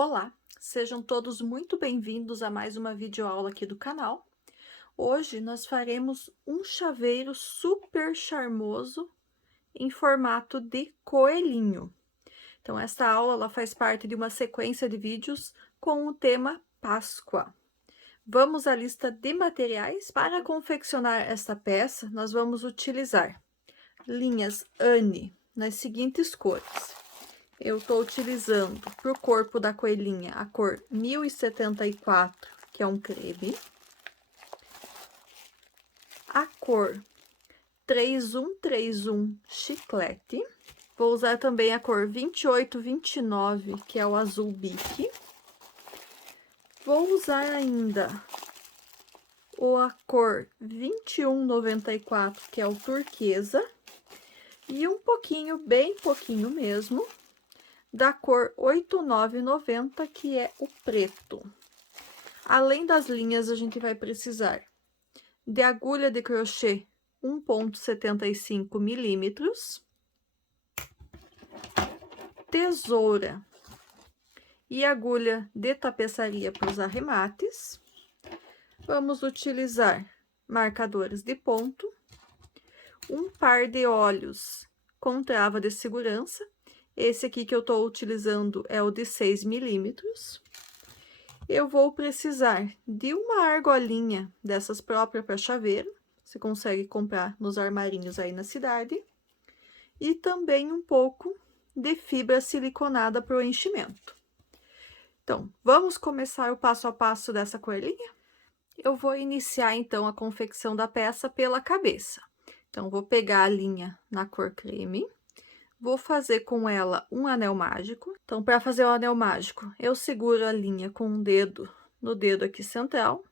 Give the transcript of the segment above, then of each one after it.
Olá, sejam todos muito bem-vindos a mais uma videoaula aqui do canal. Hoje nós faremos um chaveiro super charmoso em formato de coelhinho. Então, esta aula ela faz parte de uma sequência de vídeos com o tema Páscoa. Vamos à lista de materiais. Para confeccionar esta peça, nós vamos utilizar linhas Anne nas seguintes cores. Eu estou utilizando para o corpo da coelhinha a cor 1074, que é um creme. A cor 3131 chiclete. Vou usar também a cor 2829, que é o azul bique. Vou usar ainda a cor 2194, que é o turquesa. E um pouquinho, bem pouquinho mesmo, da cor 8990, que é o preto. Além das linhas, a gente vai precisar de agulha de crochê 1,75 milímetros, tesoura e agulha de tapeçaria para os arremates. Vamos utilizar marcadores de ponto, um par de olhos com trava de segurança. Esse aqui que eu estou utilizando é o de 6 milímetros. Eu vou precisar de uma argolinha dessas próprias para chaveiro. Você consegue comprar nos armarinhos aí na cidade. E também um pouco de fibra siliconada para o enchimento. Então, vamos começar o passo a passo dessa coelhinha? Eu vou iniciar, então, a confecção da peça pela cabeça. Então, vou pegar a linha na cor creme. Vou fazer com ela um anel mágico. Então, para fazer o anel mágico, eu seguro a linha com um dedo no dedo aqui central.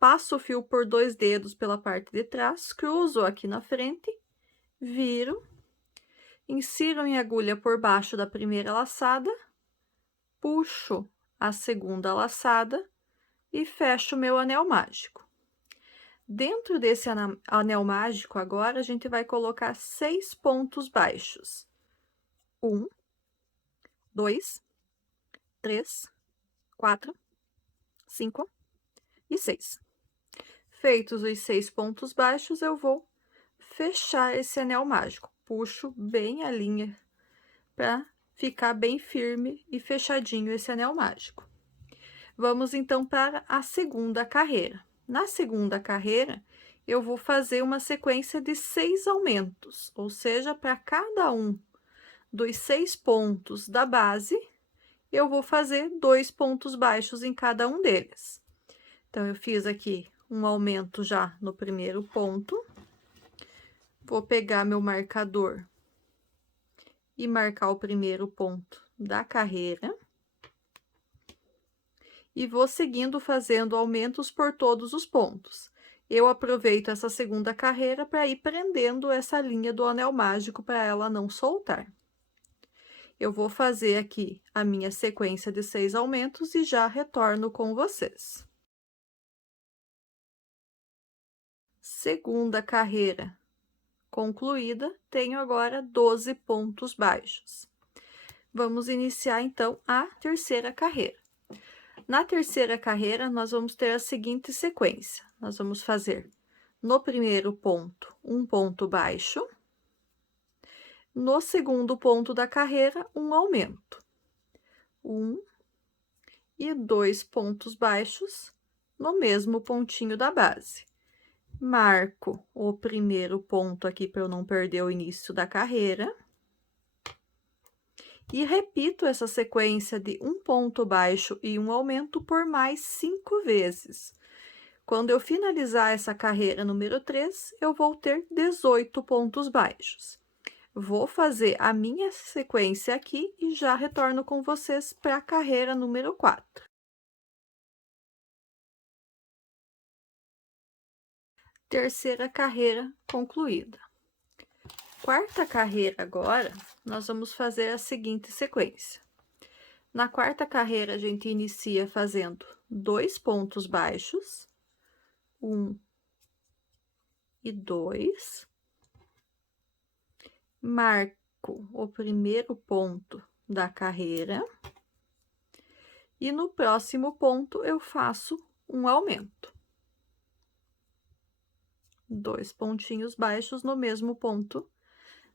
Passo o fio por 2 dedos pela parte de trás, cruzo aqui na frente, viro, insiro minha agulha por baixo da primeira laçada, puxo a segunda laçada e fecho meu anel mágico. Dentro desse anel mágico, agora, a gente vai colocar 6 pontos baixos. 1, 2, 3, 4, 5 e 6. Feitos os 6 pontos baixos, eu vou fechar esse anel mágico. Puxo bem a linha para ficar bem firme e fechadinho esse anel mágico. Vamos, então, para a segunda carreira. Na segunda carreira, eu vou fazer uma sequência de 6 aumentos, ou seja, para cada um dos 6 pontos da base, eu vou fazer 2 pontos baixos em cada um deles. Então, eu fiz aqui um aumento já no primeiro ponto. Vou pegar meu marcador e marcar o primeiro ponto da carreira. E vou seguindo fazendo aumentos por todos os pontos. Eu aproveito essa segunda carreira para ir prendendo essa linha do anel mágico para ela não soltar. Eu vou fazer aqui a minha sequência de 6 aumentos e já retorno com vocês. Segunda carreira concluída, tenho agora 12 pontos baixos. Vamos iniciar, então, a terceira carreira. Na terceira carreira, nós vamos ter a seguinte sequência. Nós vamos fazer no primeiro ponto, um ponto baixo. No segundo ponto da carreira, um aumento. 1 e 2 pontos baixos no mesmo pontinho da base. Marco o primeiro ponto aqui para eu não perder o início da carreira. E repito essa sequência de um ponto baixo e um aumento por mais 5 vezes. Quando eu finalizar essa carreira número 3, eu vou ter 18 pontos baixos. Vou fazer a minha sequência aqui e já retorno com vocês para a carreira número 4. Terceira carreira concluída. Quarta carreira agora, nós vamos fazer a seguinte sequência. Na quarta carreira, a gente inicia fazendo 2 pontos baixos, 1 e 2. Marco o primeiro ponto da carreira. e no próximo ponto eu faço um aumento. 2 pontinhos baixos no mesmo ponto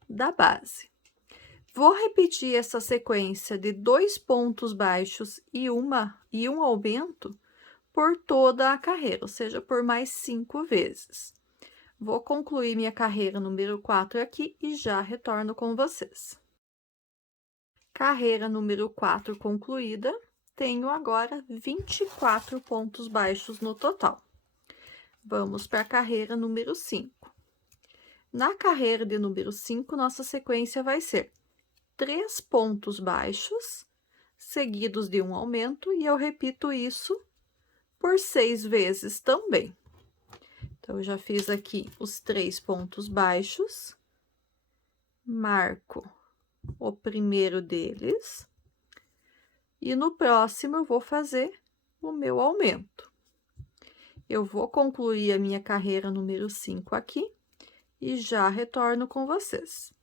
da base. Vou repetir essa sequência de 2 pontos baixos e um aumento por toda a carreira, ou seja, por mais 5 vezes. Vou concluir minha carreira número 4 aqui e já retorno com vocês. Carreira número 4 concluída, tenho agora 24 pontos baixos no total. Vamos para a carreira número 5. Na carreira de número 5, nossa sequência vai ser 3 pontos baixos, seguidos de um aumento, e eu repito isso por 6 vezes também. Então, eu já fiz aqui os 3 pontos baixos, marco o primeiro deles, e no próximo eu vou fazer o meu aumento. Eu vou concluir a minha carreira número 5 aqui e já retorno com vocês.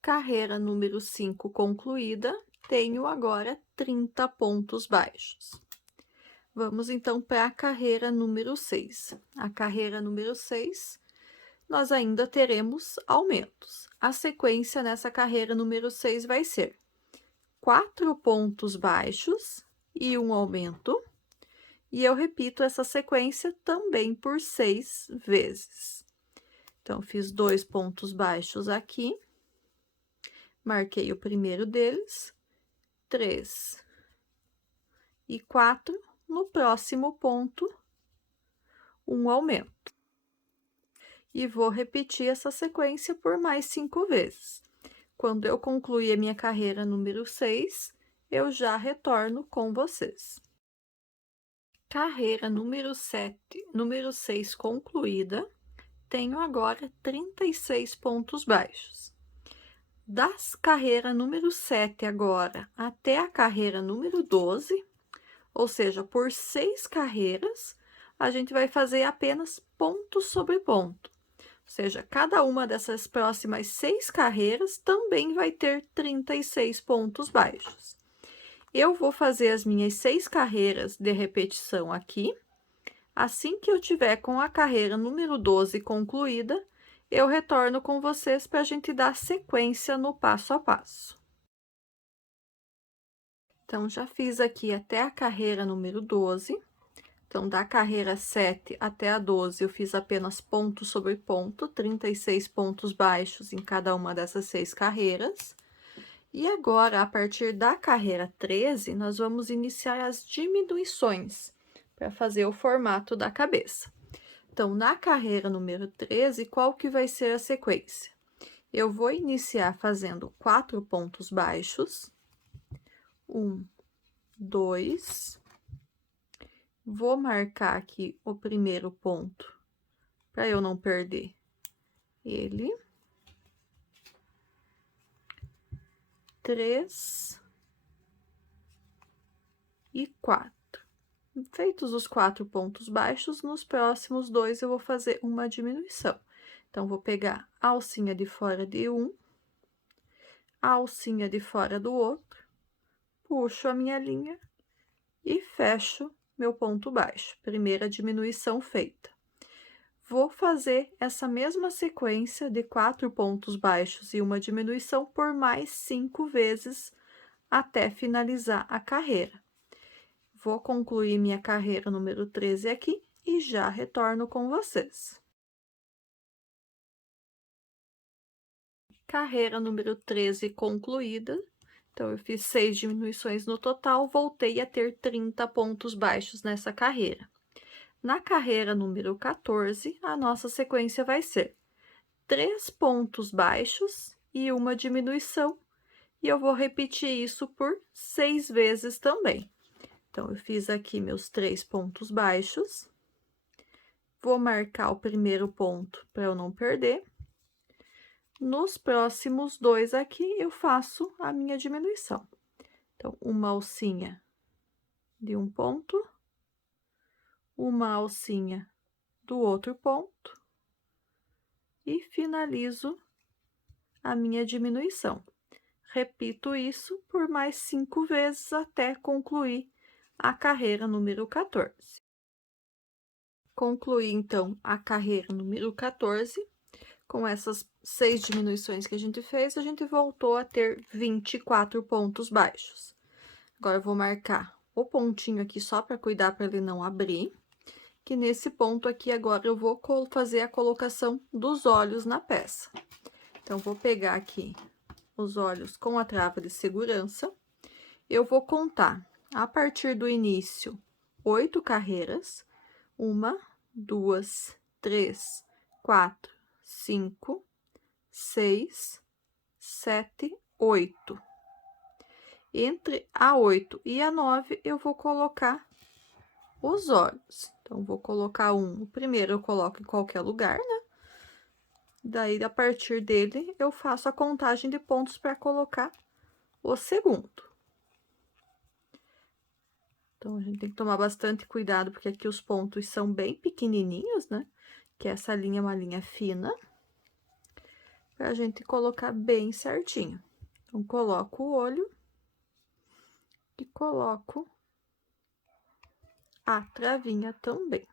Carreira número 5 concluída, tenho agora 30 pontos baixos. Vamos então para a carreira número 6. A carreira número 6, nós ainda teremos aumentos. A sequência nessa carreira número 6 vai ser 4 pontos baixos e um aumento. E eu repito essa sequência também por 6 vezes. Então, fiz 2 pontos baixos aqui, marquei o primeiro deles, 3 e 4. No próximo ponto, um aumento. E vou repetir essa sequência por mais 5 vezes. Quando eu concluir a minha carreira número 6, eu já retorno com vocês. Carreira número 6 concluída, tenho agora 36 pontos baixos. Das carreira número 7 agora até a carreira número 12, ou seja, por 6 carreiras, a gente vai fazer apenas ponto sobre ponto. Ou seja, cada uma dessas próximas 6 carreiras também vai ter 36 pontos baixos. Eu vou fazer as minhas 6 carreiras de repetição aqui. Assim que eu tiver com a carreira número 12 concluída, eu retorno com vocês para a gente dar sequência no passo a passo. Então, já fiz aqui até a carreira número 12. Então, da carreira 7 até a 12, eu fiz apenas ponto sobre ponto, 36 pontos baixos em cada uma dessas 6 carreiras. E agora, a partir da carreira 13, nós vamos iniciar as diminuições para fazer o formato da cabeça. Então, na carreira número 13, qual que vai ser a sequência? Eu vou iniciar fazendo 4 pontos baixos. 1, 2. Vou marcar aqui o primeiro ponto, para eu não perder ele. 3 e 4. Feitos os 4 pontos baixos, nos próximos 2 eu vou fazer uma diminuição. Então, vou pegar a alcinha de fora de um, a alcinha de fora do outro, puxo a minha linha e fecho meu ponto baixo. Primeira diminuição feita. Vou fazer essa mesma sequência de 4 pontos baixos e uma diminuição por mais 5 vezes até finalizar a carreira. Vou concluir minha carreira número 13 aqui e já retorno com vocês. Carreira número 13 concluída. Então, eu fiz 6 diminuições no total, voltei a ter 30 pontos baixos nessa carreira. Na carreira número 14, a nossa sequência vai ser 3 pontos baixos e uma diminuição, e eu vou repetir isso por 6 vezes também. Então, eu fiz aqui meus 3 pontos baixos, vou marcar o primeiro ponto para eu não perder. Nos próximos 2 aqui, eu faço a minha diminuição. Então, uma alcinha de um ponto, uma alcinha do outro ponto e finalizo a minha diminuição. Repito isso por mais 5 vezes até concluir a carreira número 14. Concluí, então, a carreira número 14. Com essas 6 diminuições que a gente fez, a gente voltou a ter 24 pontos baixos. Agora, eu vou marcar o pontinho aqui só para cuidar para ele não abrir. Que nesse ponto aqui, agora, eu vou fazer a colocação dos olhos na peça. Então, vou pegar aqui os olhos com a trava de segurança. Eu vou contar, a partir do início, 8 carreiras. 1, 2, 3, 4, 5, 6, 7, 8. Entre a 8 e a 9, eu vou colocar os olhos. Então, vou colocar o primeiro eu coloco em qualquer lugar, né? Daí, a partir dele, eu faço a contagem de pontos para colocar o segundo. Então, a gente tem que tomar bastante cuidado, porque aqui os pontos são bem pequenininhos, né? Que essa linha é uma linha fina, pra gente colocar bem certinho. Então, coloco o olho e coloco a travinha também.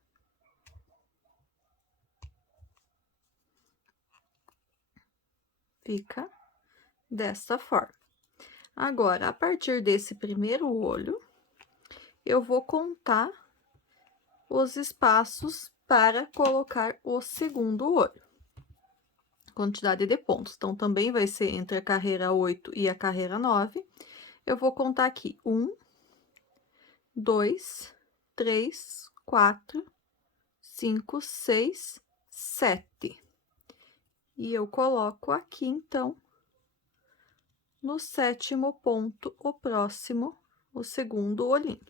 Fica dessa forma. Agora, a partir desse primeiro olho, eu vou contar os espaços para colocar o segundo olho. Quantidade de pontos. Então, também vai ser entre a carreira 8 e a carreira 9. Eu vou contar aqui 1, 2, 3, 4, 5, 6, 7. E eu coloco aqui, então, no 7º ponto, o próximo, o segundo olhinho.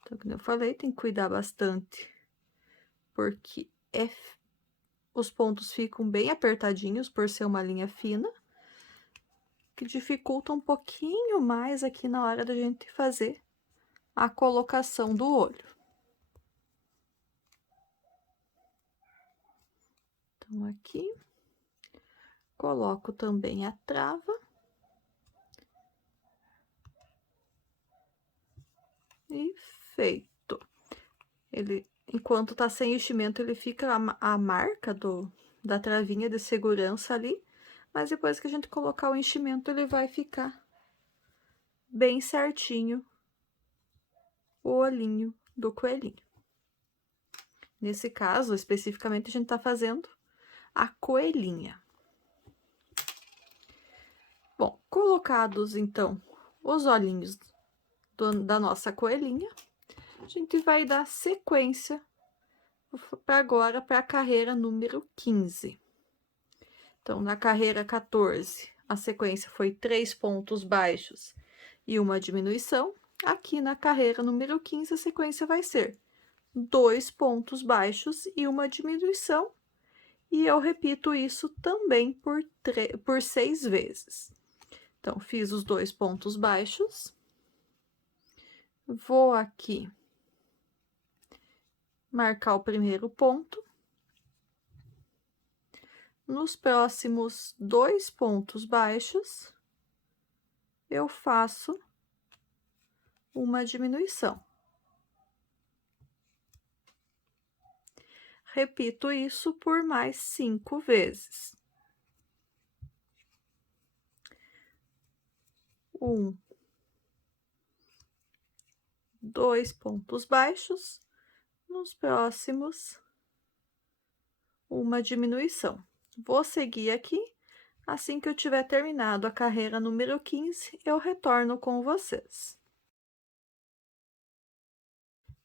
Então, como eu falei, tem que cuidar bastante, porque os pontos ficam bem apertadinhos por ser uma linha fina, que dificulta um pouquinho mais aqui na hora da gente fazer a colocação do olho. Então, aqui, coloco também a trava. E feito. Ele, enquanto tá sem enchimento, ele fica a marca da travinha de segurança ali, mas depois que a gente colocar o enchimento, ele vai ficar bem certinho o olhinho do coelhinho. Nesse caso, especificamente, a gente tá fazendo a coelhinha. Bom, colocados, então, os olhinhos da nossa coelhinha, a gente vai dar sequência agora para a carreira número 15. Então, na carreira 14, a sequência foi 3 pontos baixos e uma diminuição. Aqui na carreira número 15, a sequência vai ser 2 pontos baixos e uma diminuição. E eu repito isso também por 6 vezes. Então, fiz os 2 pontos baixos. Vou aqui marcar o primeiro ponto. Nos próximos 2 pontos baixos, eu faço uma diminuição. Repito isso por mais 5 vezes. 1, 2 pontos baixos, nos próximos, uma diminuição. Vou seguir aqui, assim que eu tiver terminado a carreira número 15, eu retorno com vocês.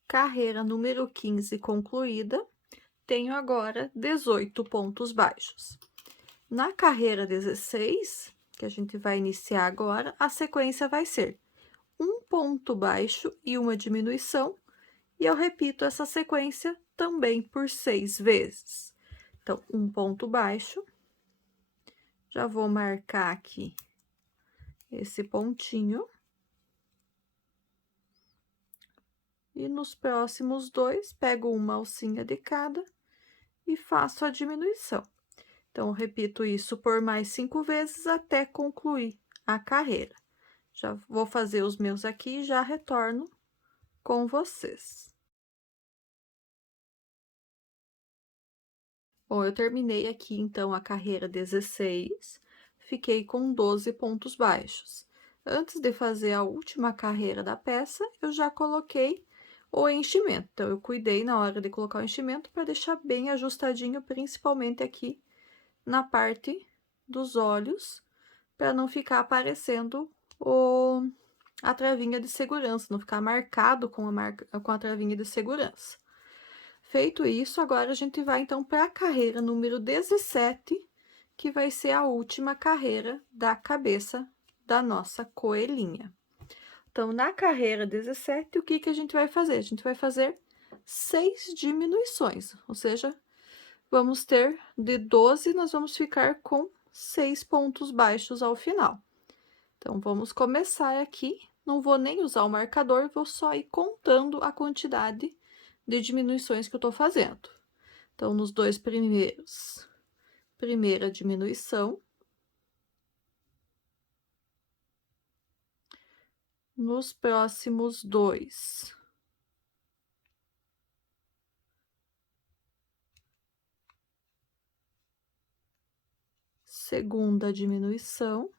Carreira número 15 concluída, tenho agora 18 pontos baixos. Na carreira 16, que a gente vai iniciar agora, a sequência vai ser 1 ponto baixo e uma diminuição, e eu repito essa sequência também por 6 vezes. Então, 1 ponto baixo, já vou marcar aqui esse pontinho. E nos próximos 2, pego uma alcinha de cada e faço a diminuição. Então, eu repito isso por mais 5 vezes até concluir a carreira. Já vou fazer os meus aqui e já retorno com vocês. Bom, eu terminei aqui, então, a carreira 16, fiquei com 12 pontos baixos. Antes de fazer a última carreira da peça, eu já coloquei o enchimento. Então, eu cuidei na hora de colocar o enchimento para deixar bem ajustadinho, principalmente aqui na parte dos olhos, para não ficar aparecendo a travinha de segurança, não ficar marcado com a travinha de segurança. Feito isso, agora a gente vai então para a carreira número 17, que vai ser a última carreira da cabeça da nossa coelhinha. Então, na carreira 17, o que que a gente vai fazer? A gente vai fazer 6 diminuições, ou seja, vamos ter de 12, nós vamos ficar com 6 pontos baixos ao final. Então, vamos começar aqui, não vou nem usar o marcador, vou só ir contando a quantidade de diminuições que eu tô fazendo. Então, nos dois primeiros, primeira diminuição. Nos próximos dois, segunda diminuição.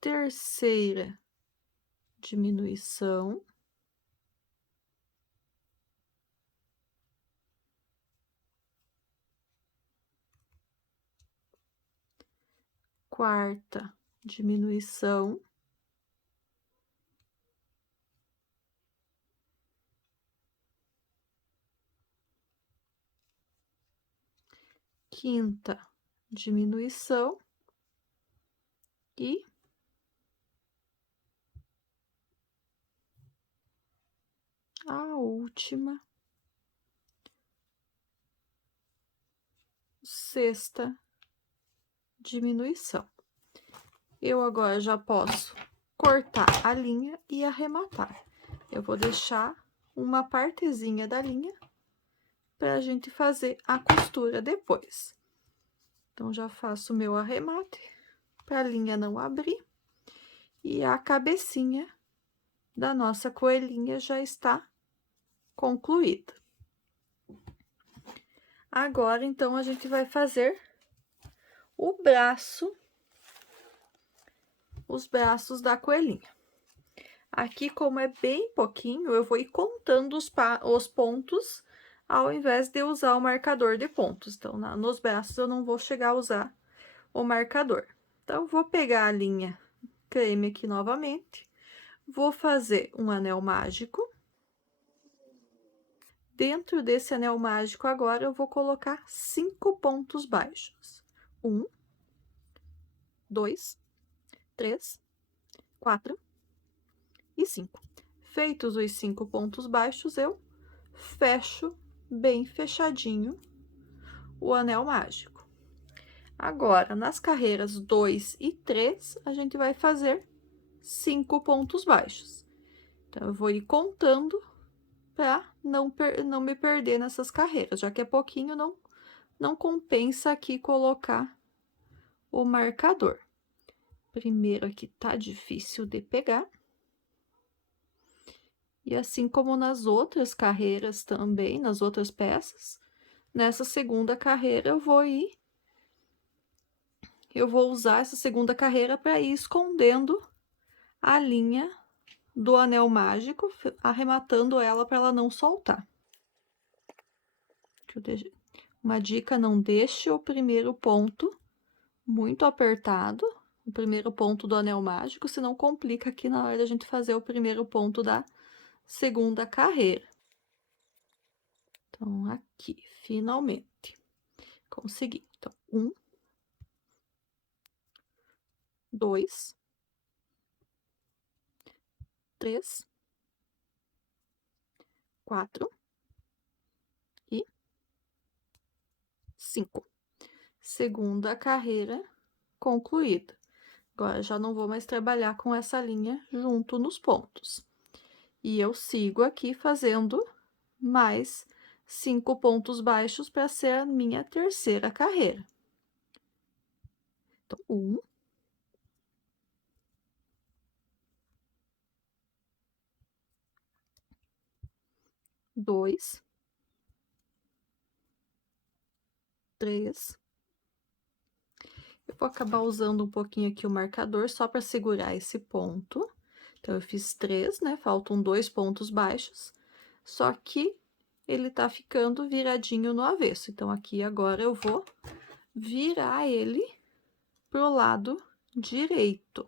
Terceira diminuição. Quarta diminuição. Quinta diminuição. E a última, sexta diminuição. Eu agora já posso cortar a linha e arrematar. Eu vou deixar uma partezinha da linha para a gente fazer a costura depois. Então, já faço o meu arremate para a linha não abrir. E a cabecinha da nossa coelhinha já está concluída. Agora, então, a gente vai fazer o braço, os braços da coelhinha. Aqui, como é bem pouquinho, eu vou ir contando os pontos, ao invés de usar o marcador de pontos. Então, nos braços, eu não vou chegar a usar o marcador. Então, vou pegar a linha creme aqui novamente, vou fazer um anel mágico. Dentro desse anel mágico, agora, eu vou colocar 5 pontos baixos. 1, 2, 3, 4 e 5. Feitos os 5 pontos baixos, eu fecho bem fechadinho o anel mágico. Agora, nas carreiras 2 e 3, a gente vai fazer 5 pontos baixos. Então, eu vou ir contando para não me perder nessas carreiras, já que é pouquinho, não compensa aqui colocar o marcador. Primeiro aqui tá difícil de pegar. E assim como nas outras carreiras também, nas outras peças, nessa segunda carreira eu vou usar essa segunda carreira para ir escondendo a linha do anel mágico, arrematando ela para ela não soltar. Uma dica: não deixe o primeiro ponto muito apertado, o primeiro ponto do anel mágico, senão complica aqui na hora da gente fazer o primeiro ponto da segunda carreira. Então, aqui, finalmente, consegui. Então, 1, 2, 3, 4 e 5. Segunda carreira concluída. Agora, já não vou mais trabalhar com essa linha junto nos pontos. E eu sigo aqui fazendo mais 5 pontos baixos para ser a minha terceira carreira. Então, 1, 2, 3. Eu vou acabar usando um pouquinho aqui o marcador só para segurar esse ponto. Então, eu fiz 3, né? Faltam 2 pontos baixos, só que ele tá ficando viradinho no avesso. Então, aqui agora eu vou virar ele pro lado direito.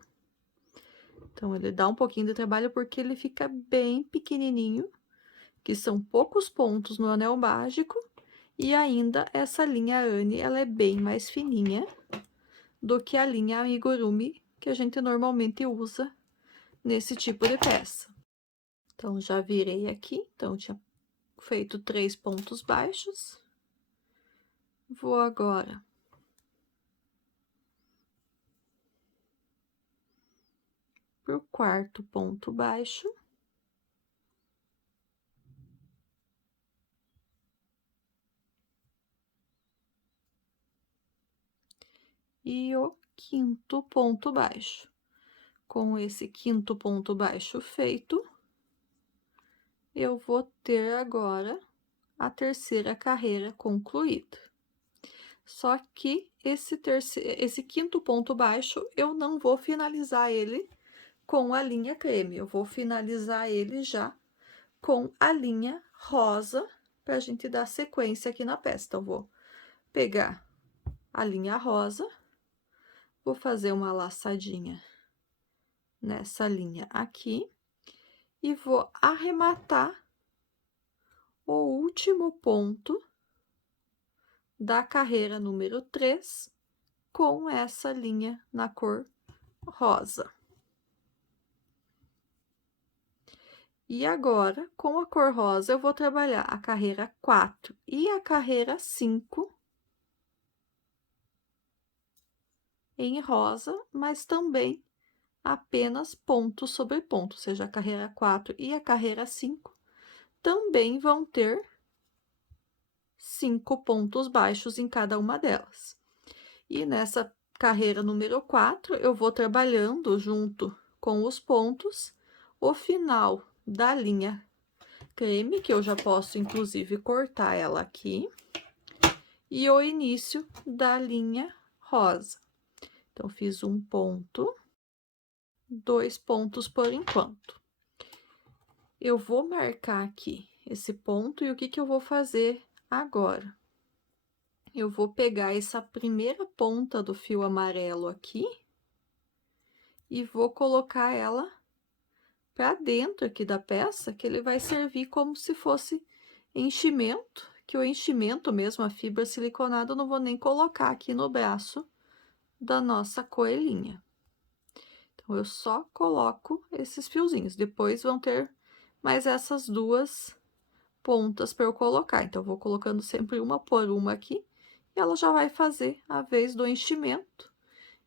Então, ele dá um pouquinho de trabalho porque ele fica bem pequenininho, que são poucos pontos no anel mágico, e ainda essa linha Anne, ela é bem mais fininha do que a linha amigurumi que a gente normalmente usa nesse tipo de peça. Então, já virei aqui, então, tinha feito 3 pontos baixos. Vou agora pro quarto ponto baixo. E o quinto ponto baixo. Com esse quinto ponto baixo feito, eu vou ter agora a terceira carreira concluída. Só que esse quinto ponto baixo, eu não vou finalizar ele com a linha creme, eu vou finalizar ele já com a linha rosa, para a gente dar sequência aqui na peça. Então, vou pegar a linha rosa, vou fazer uma laçadinha nessa linha aqui e vou arrematar o último ponto da carreira número 3 com essa linha na cor rosa. E agora, com a cor rosa, eu vou trabalhar a carreira 4 e a carreira 5 em rosa, mas também apenas ponto sobre ponto, ou seja, a carreira 4 e a carreira 5 também vão ter 5 pontos baixos em cada uma delas. E nessa carreira número 4, eu vou trabalhando junto com os pontos o final da linha creme, que eu já posso, inclusive, cortar ela aqui, e o início da linha rosa. Então, fiz um ponto, 2 pontos por enquanto. Eu vou marcar aqui esse ponto, e o que que eu vou fazer agora? Eu vou pegar essa primeira ponta do fio amarelo aqui e vou colocar ela para dentro aqui da peça, que ele vai servir como se fosse enchimento, que o enchimento mesmo, a fibra siliconada, eu não vou nem colocar aqui no braço da nossa coelhinha. Então, eu só coloco esses fiozinhos, depois vão ter mais essas duas pontas para eu colocar. Então, eu vou colocando sempre uma por uma aqui, e ela já vai fazer a vez do enchimento,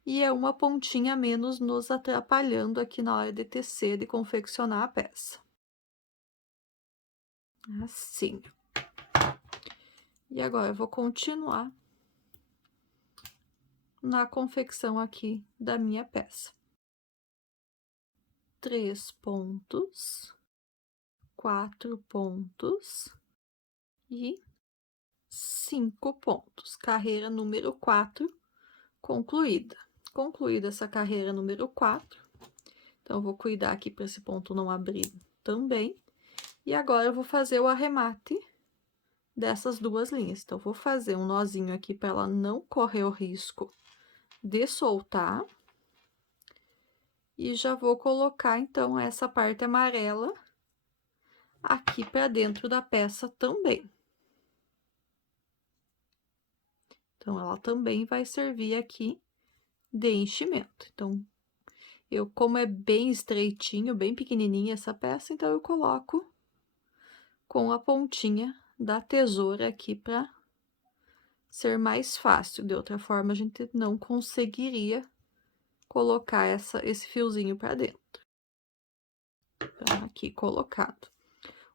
e é uma pontinha a menos nos atrapalhando aqui na hora de tecer, de confeccionar a peça. Assim. E agora, eu vou continuar na confecção aqui da minha peça. 3 pontos, 4 pontos e 5 pontos. Carreira número 4 concluída. Concluída essa carreira número 4, então, eu vou cuidar aqui para esse ponto não abrir também. E agora, eu vou fazer o arremate dessas duas linhas. Então, eu vou fazer um nozinho aqui para ela não correr o risco de soltar. E já vou colocar, então, essa parte amarela aqui para dentro da peça também. Então, ela também vai servir aqui de enchimento. Então, como é bem estreitinho, bem pequenininha essa peça, então, eu coloco com a pontinha da tesoura aqui para ser mais fácil. De outra forma, a gente não conseguiria colocar esse fiozinho para dentro. Então, aqui colocado.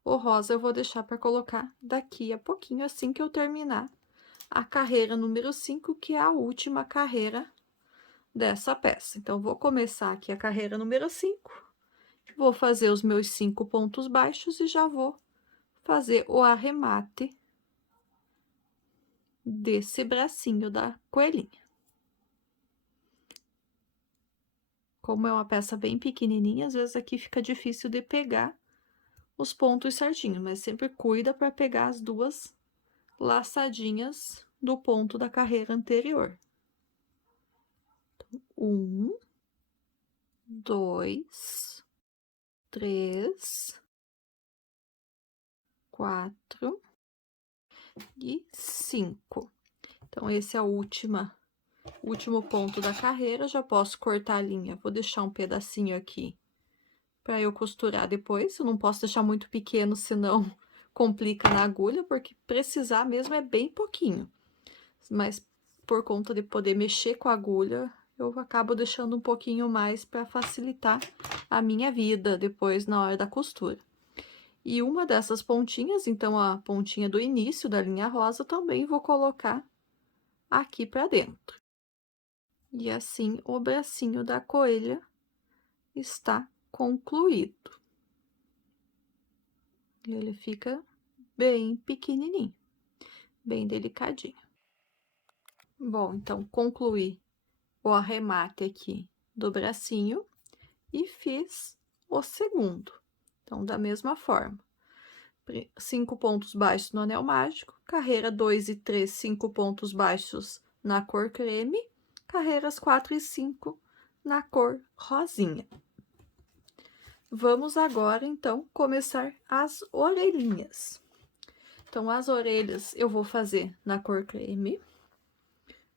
O rosa eu vou deixar para colocar daqui a pouquinho, assim que eu terminar a carreira número 5, que é a última carreira dessa peça. Então, vou começar aqui a carreira número 5, vou fazer os meus 5 pontos baixos e já vou fazer o arremate desse bracinho da coelhinha. Como é uma peça bem pequenininha, às vezes aqui fica difícil de pegar os pontos certinhos, mas sempre cuida para pegar as duas laçadinhas do ponto da carreira anterior. Então, 1, 2, 3, 4 e 5. Então, esse é o último ponto da carreira. Já posso cortar a linha. Vou deixar um pedacinho aqui para eu costurar depois. Eu não posso deixar muito pequeno, senão complica na agulha, porque precisar mesmo é bem pouquinho. Mas por conta de poder mexer com a agulha, eu acabo deixando um pouquinho mais para facilitar a minha vida depois na hora da costura. E uma dessas pontinhas, então a pontinha do início da linha rosa, também vou colocar aqui para dentro. E assim o bracinho da coelha está concluído. Ele fica bem pequenininho, bem delicadinho. Bom, então concluí o arremate aqui do bracinho e fiz o segundo. Então, da mesma forma, 5 pontos baixos no anel mágico, carreira 2 e 3, 5 pontos baixos na cor creme, carreiras 4 e 5 na cor rosinha. Vamos agora, então, começar as orelhinhas. Então, as orelhas eu vou fazer na cor creme.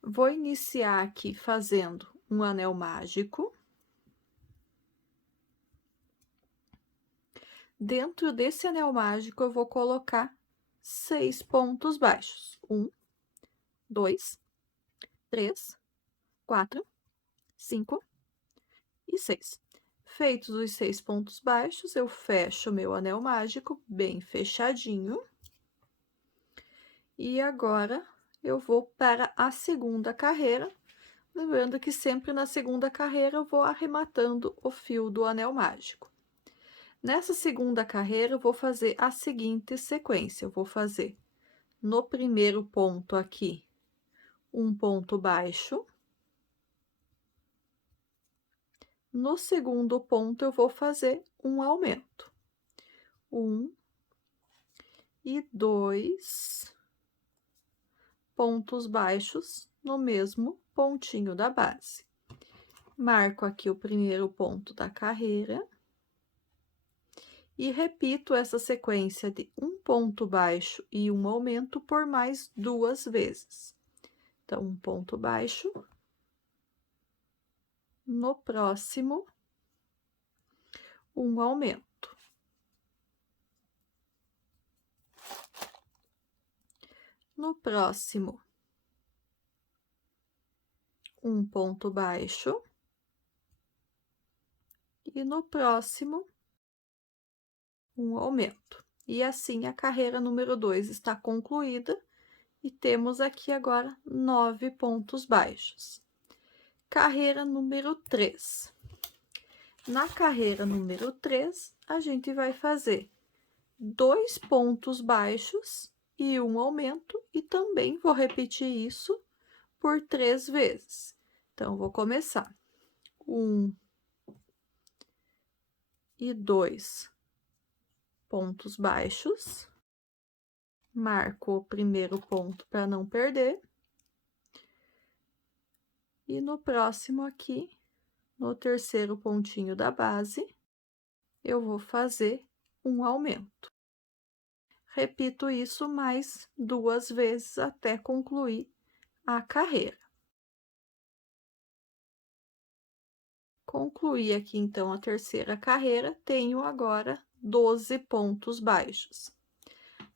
Vou iniciar aqui fazendo um anel mágico. Dentro desse anel mágico, eu vou colocar 6 pontos baixos. 1, 2, 3, 4, 5 e 6. Feitos os 6 pontos baixos, eu fecho meu anel mágico bem fechadinho. E agora, eu vou para a segunda carreira. Lembrando que sempre na segunda carreira, eu vou arrematando o fio do anel mágico. Nessa segunda carreira, eu vou fazer a seguinte sequência. Eu vou fazer no primeiro ponto aqui, um ponto baixo. No segundo ponto, eu vou fazer um aumento. 1 e 2 pontos baixos no mesmo pontinho da base. Marco aqui o primeiro ponto da carreira. E repito essa sequência de um ponto baixo e um aumento por mais 2 vezes. Então, um ponto baixo. No próximo, um aumento. No próximo, um ponto baixo. E no próximo, um aumento. E assim, a carreira número 2 está concluída. E temos aqui agora 9 pontos baixos. Carreira número 3. Na carreira número 3, a gente vai fazer 2 pontos baixos e um aumento, e também vou repetir isso por 3 vezes. Então, vou começar. 1 e 2 pontos baixos. Marco o primeiro ponto para não perder. E no próximo aqui, no terceiro pontinho da base, eu vou fazer um aumento. Repito isso mais 2 vezes até concluir a carreira. Concluí aqui, então, a terceira carreira, tenho agora 12 pontos baixos.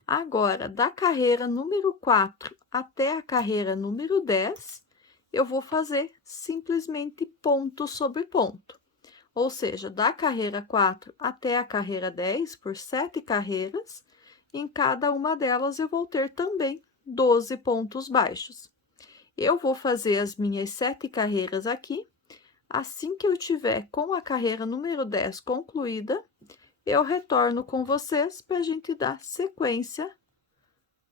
Agora, da carreira número 4 até a carreira número 10, eu vou fazer simplesmente ponto sobre ponto. ou seja, da carreira 4 até a carreira 10, por 7 carreiras, em cada uma delas eu vou ter também 12 pontos baixos. Eu vou fazer as minhas 7 carreiras aqui. Assim que eu tiver com a carreira número 10 concluída, eu retorno com vocês para a gente dar sequência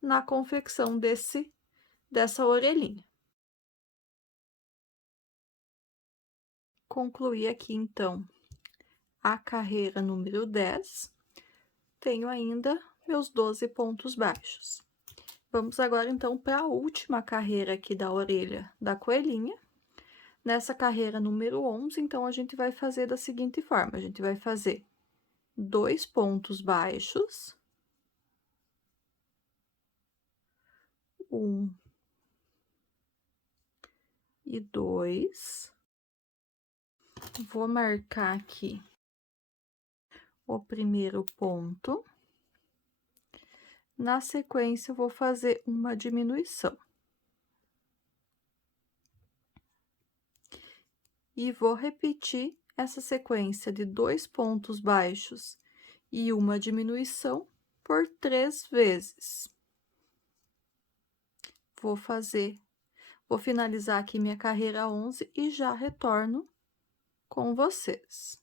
na confecção dessa orelhinha. Concluí aqui, então, a carreira número 10. Tenho ainda meus 12 pontos baixos. Vamos agora, então, para a última carreira aqui da orelha da coelhinha. Nessa carreira número 11, então, a gente vai fazer da seguinte forma: a gente vai fazer 2 pontos baixos, 1 e 2. Vou marcar aqui o primeiro ponto. Na sequência, eu vou fazer uma diminuição. E vou repetir essa sequência de 2 pontos baixos e uma diminuição por 3 vezes. Vou finalizar aqui minha carreira 11 e já retorno com vocês.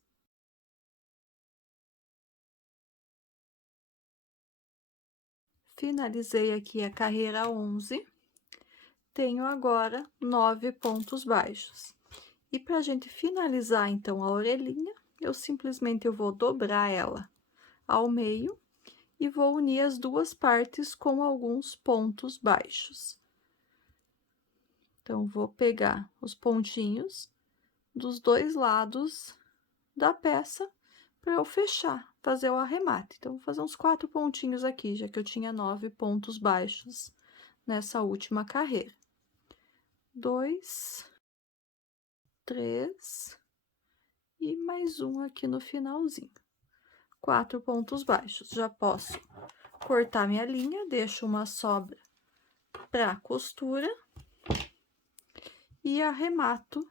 Finalizei aqui a carreira 11, tenho agora 9 pontos baixos. E para a gente finalizar, então, a orelhinha, eu vou dobrar ela ao meio e vou unir as duas partes com alguns pontos baixos. Então, vou pegar os pontinhos dos dois lados da peça para eu fechar, fazer o arremate. Então, vou fazer uns 4 pontinhos aqui, já que eu tinha 9 pontos baixos nessa última carreira. 2, 3 e mais um aqui no finalzinho. 4 pontos baixos. Já posso cortar minha linha, deixo uma sobra para costura e arremato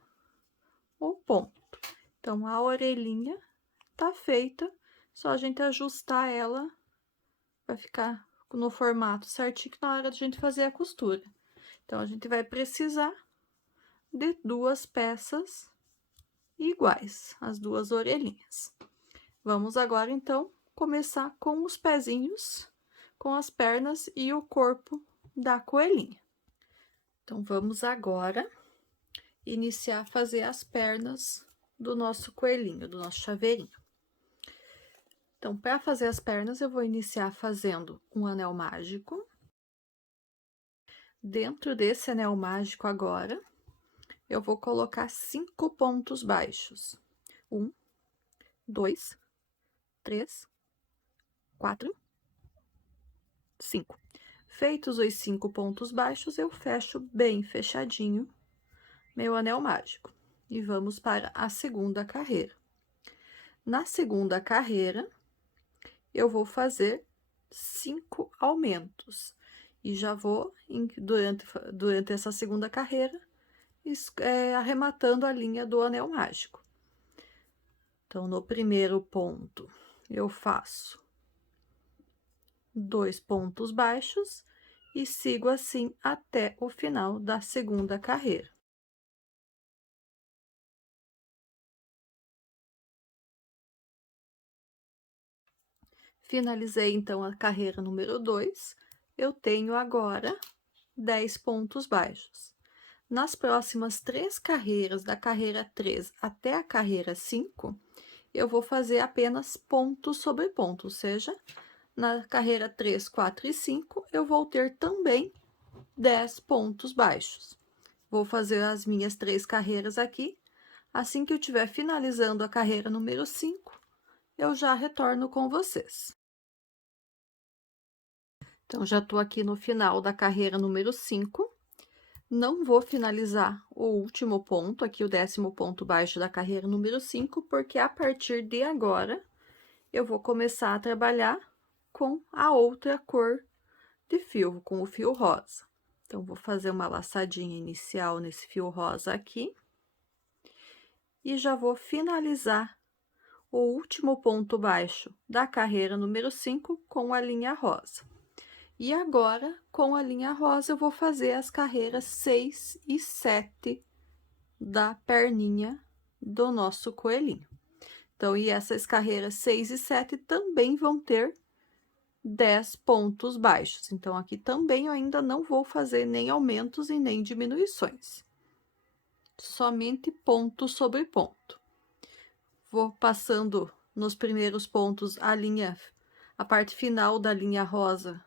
o ponto. Então, a orelhinha tá feita, só a gente ajustar ela, vai ficar no formato certinho na hora de a gente fazer a costura. Então, a gente vai precisar de 2 peças iguais, as 2 orelhinhas. Vamos agora, então, começar com os pezinhos, com as pernas e o corpo da coelhinha. Então, vamos agora iniciar a fazer as pernas do nosso coelhinho, do nosso chaveirinho. Então, para fazer as pernas, eu vou iniciar fazendo um anel mágico. Dentro desse anel mágico agora, eu vou colocar 5 pontos baixos. 1, 2, 3, 4, 5. Feitos os 5 pontos baixos, eu fecho bem fechadinho meu anel mágico. E vamos para a segunda carreira. Na segunda carreira, eu vou fazer 5 aumentos. E já vou, durante essa segunda carreira, arrematando a linha do anel mágico. Então, no primeiro ponto, eu faço 2 pontos baixos e sigo assim até o final da segunda carreira. Finalizei, então, a carreira número 2, eu tenho agora 10 pontos baixos. Nas próximas 3 carreiras, da carreira 3 até a carreira 5, eu vou fazer apenas ponto sobre ponto, ou seja, na carreira 3, 4 e 5, eu vou ter também 10 pontos baixos. Vou fazer as minhas 3 carreiras aqui. Assim que eu estiver finalizando a carreira número 5, eu já retorno com vocês. Então, já tô aqui no final da carreira número 5. Não vou finalizar o último ponto, aqui o 10º ponto baixo da carreira número 5, porque a partir de agora, eu vou começar a trabalhar com a outra cor de fio, com o fio rosa. Então, vou fazer uma laçadinha inicial nesse fio rosa aqui. E já vou finalizar o último ponto baixo da carreira número 5 com a linha rosa. E agora, com a linha rosa, eu vou fazer as carreiras 6 e 7 da perninha do nosso coelhinho. Então, e essas carreiras 6 e 7 também vão ter 10 pontos baixos. Então, aqui também eu ainda não vou fazer nem aumentos e nem diminuições. Somente ponto sobre ponto. Vou passando nos primeiros pontos a parte final da linha rosa,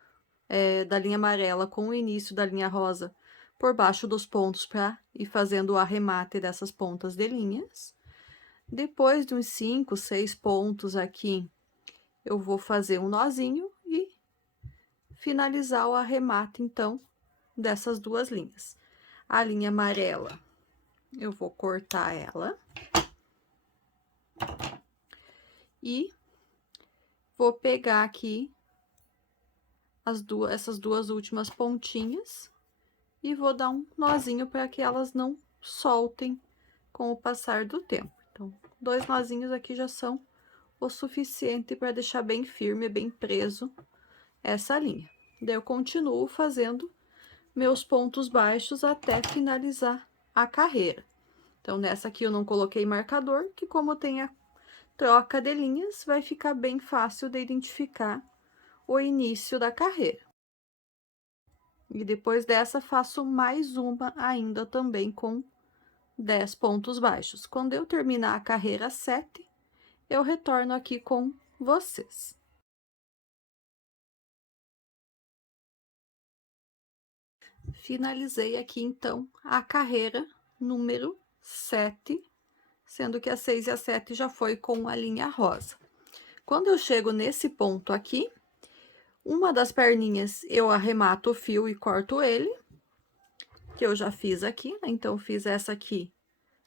da linha amarela com o início da linha rosa por baixo dos pontos para ir fazendo o arremate dessas pontas de linhas. Depois de uns 5, 6 pontos aqui, eu vou fazer um nozinho e finalizar o arremate, então, dessas duas linhas. A linha amarela, eu vou cortar ela. E vou pegar aqui essas duas últimas pontinhas e vou dar um nozinho para que elas não soltem com o passar do tempo. Então, 2 nozinhos aqui já são o suficiente para deixar bem firme, bem preso essa linha. Daí eu continuo fazendo meus pontos baixos até finalizar a carreira. Então, nessa aqui eu não coloquei marcador, que como tem a troca de linhas, vai ficar bem fácil de identificar o início da carreira. E depois dessa, faço mais uma ainda também com 10 pontos baixos. Quando eu terminar a carreira 7, eu retorno aqui com vocês. Finalizei aqui, então, a carreira número 7, sendo que a 6 e a 7 já foi com a linha rosa. Quando eu chego nesse ponto aqui, uma das perninhas eu arremato o fio e corto ele, que eu já fiz aqui, né? Então, fiz essa aqui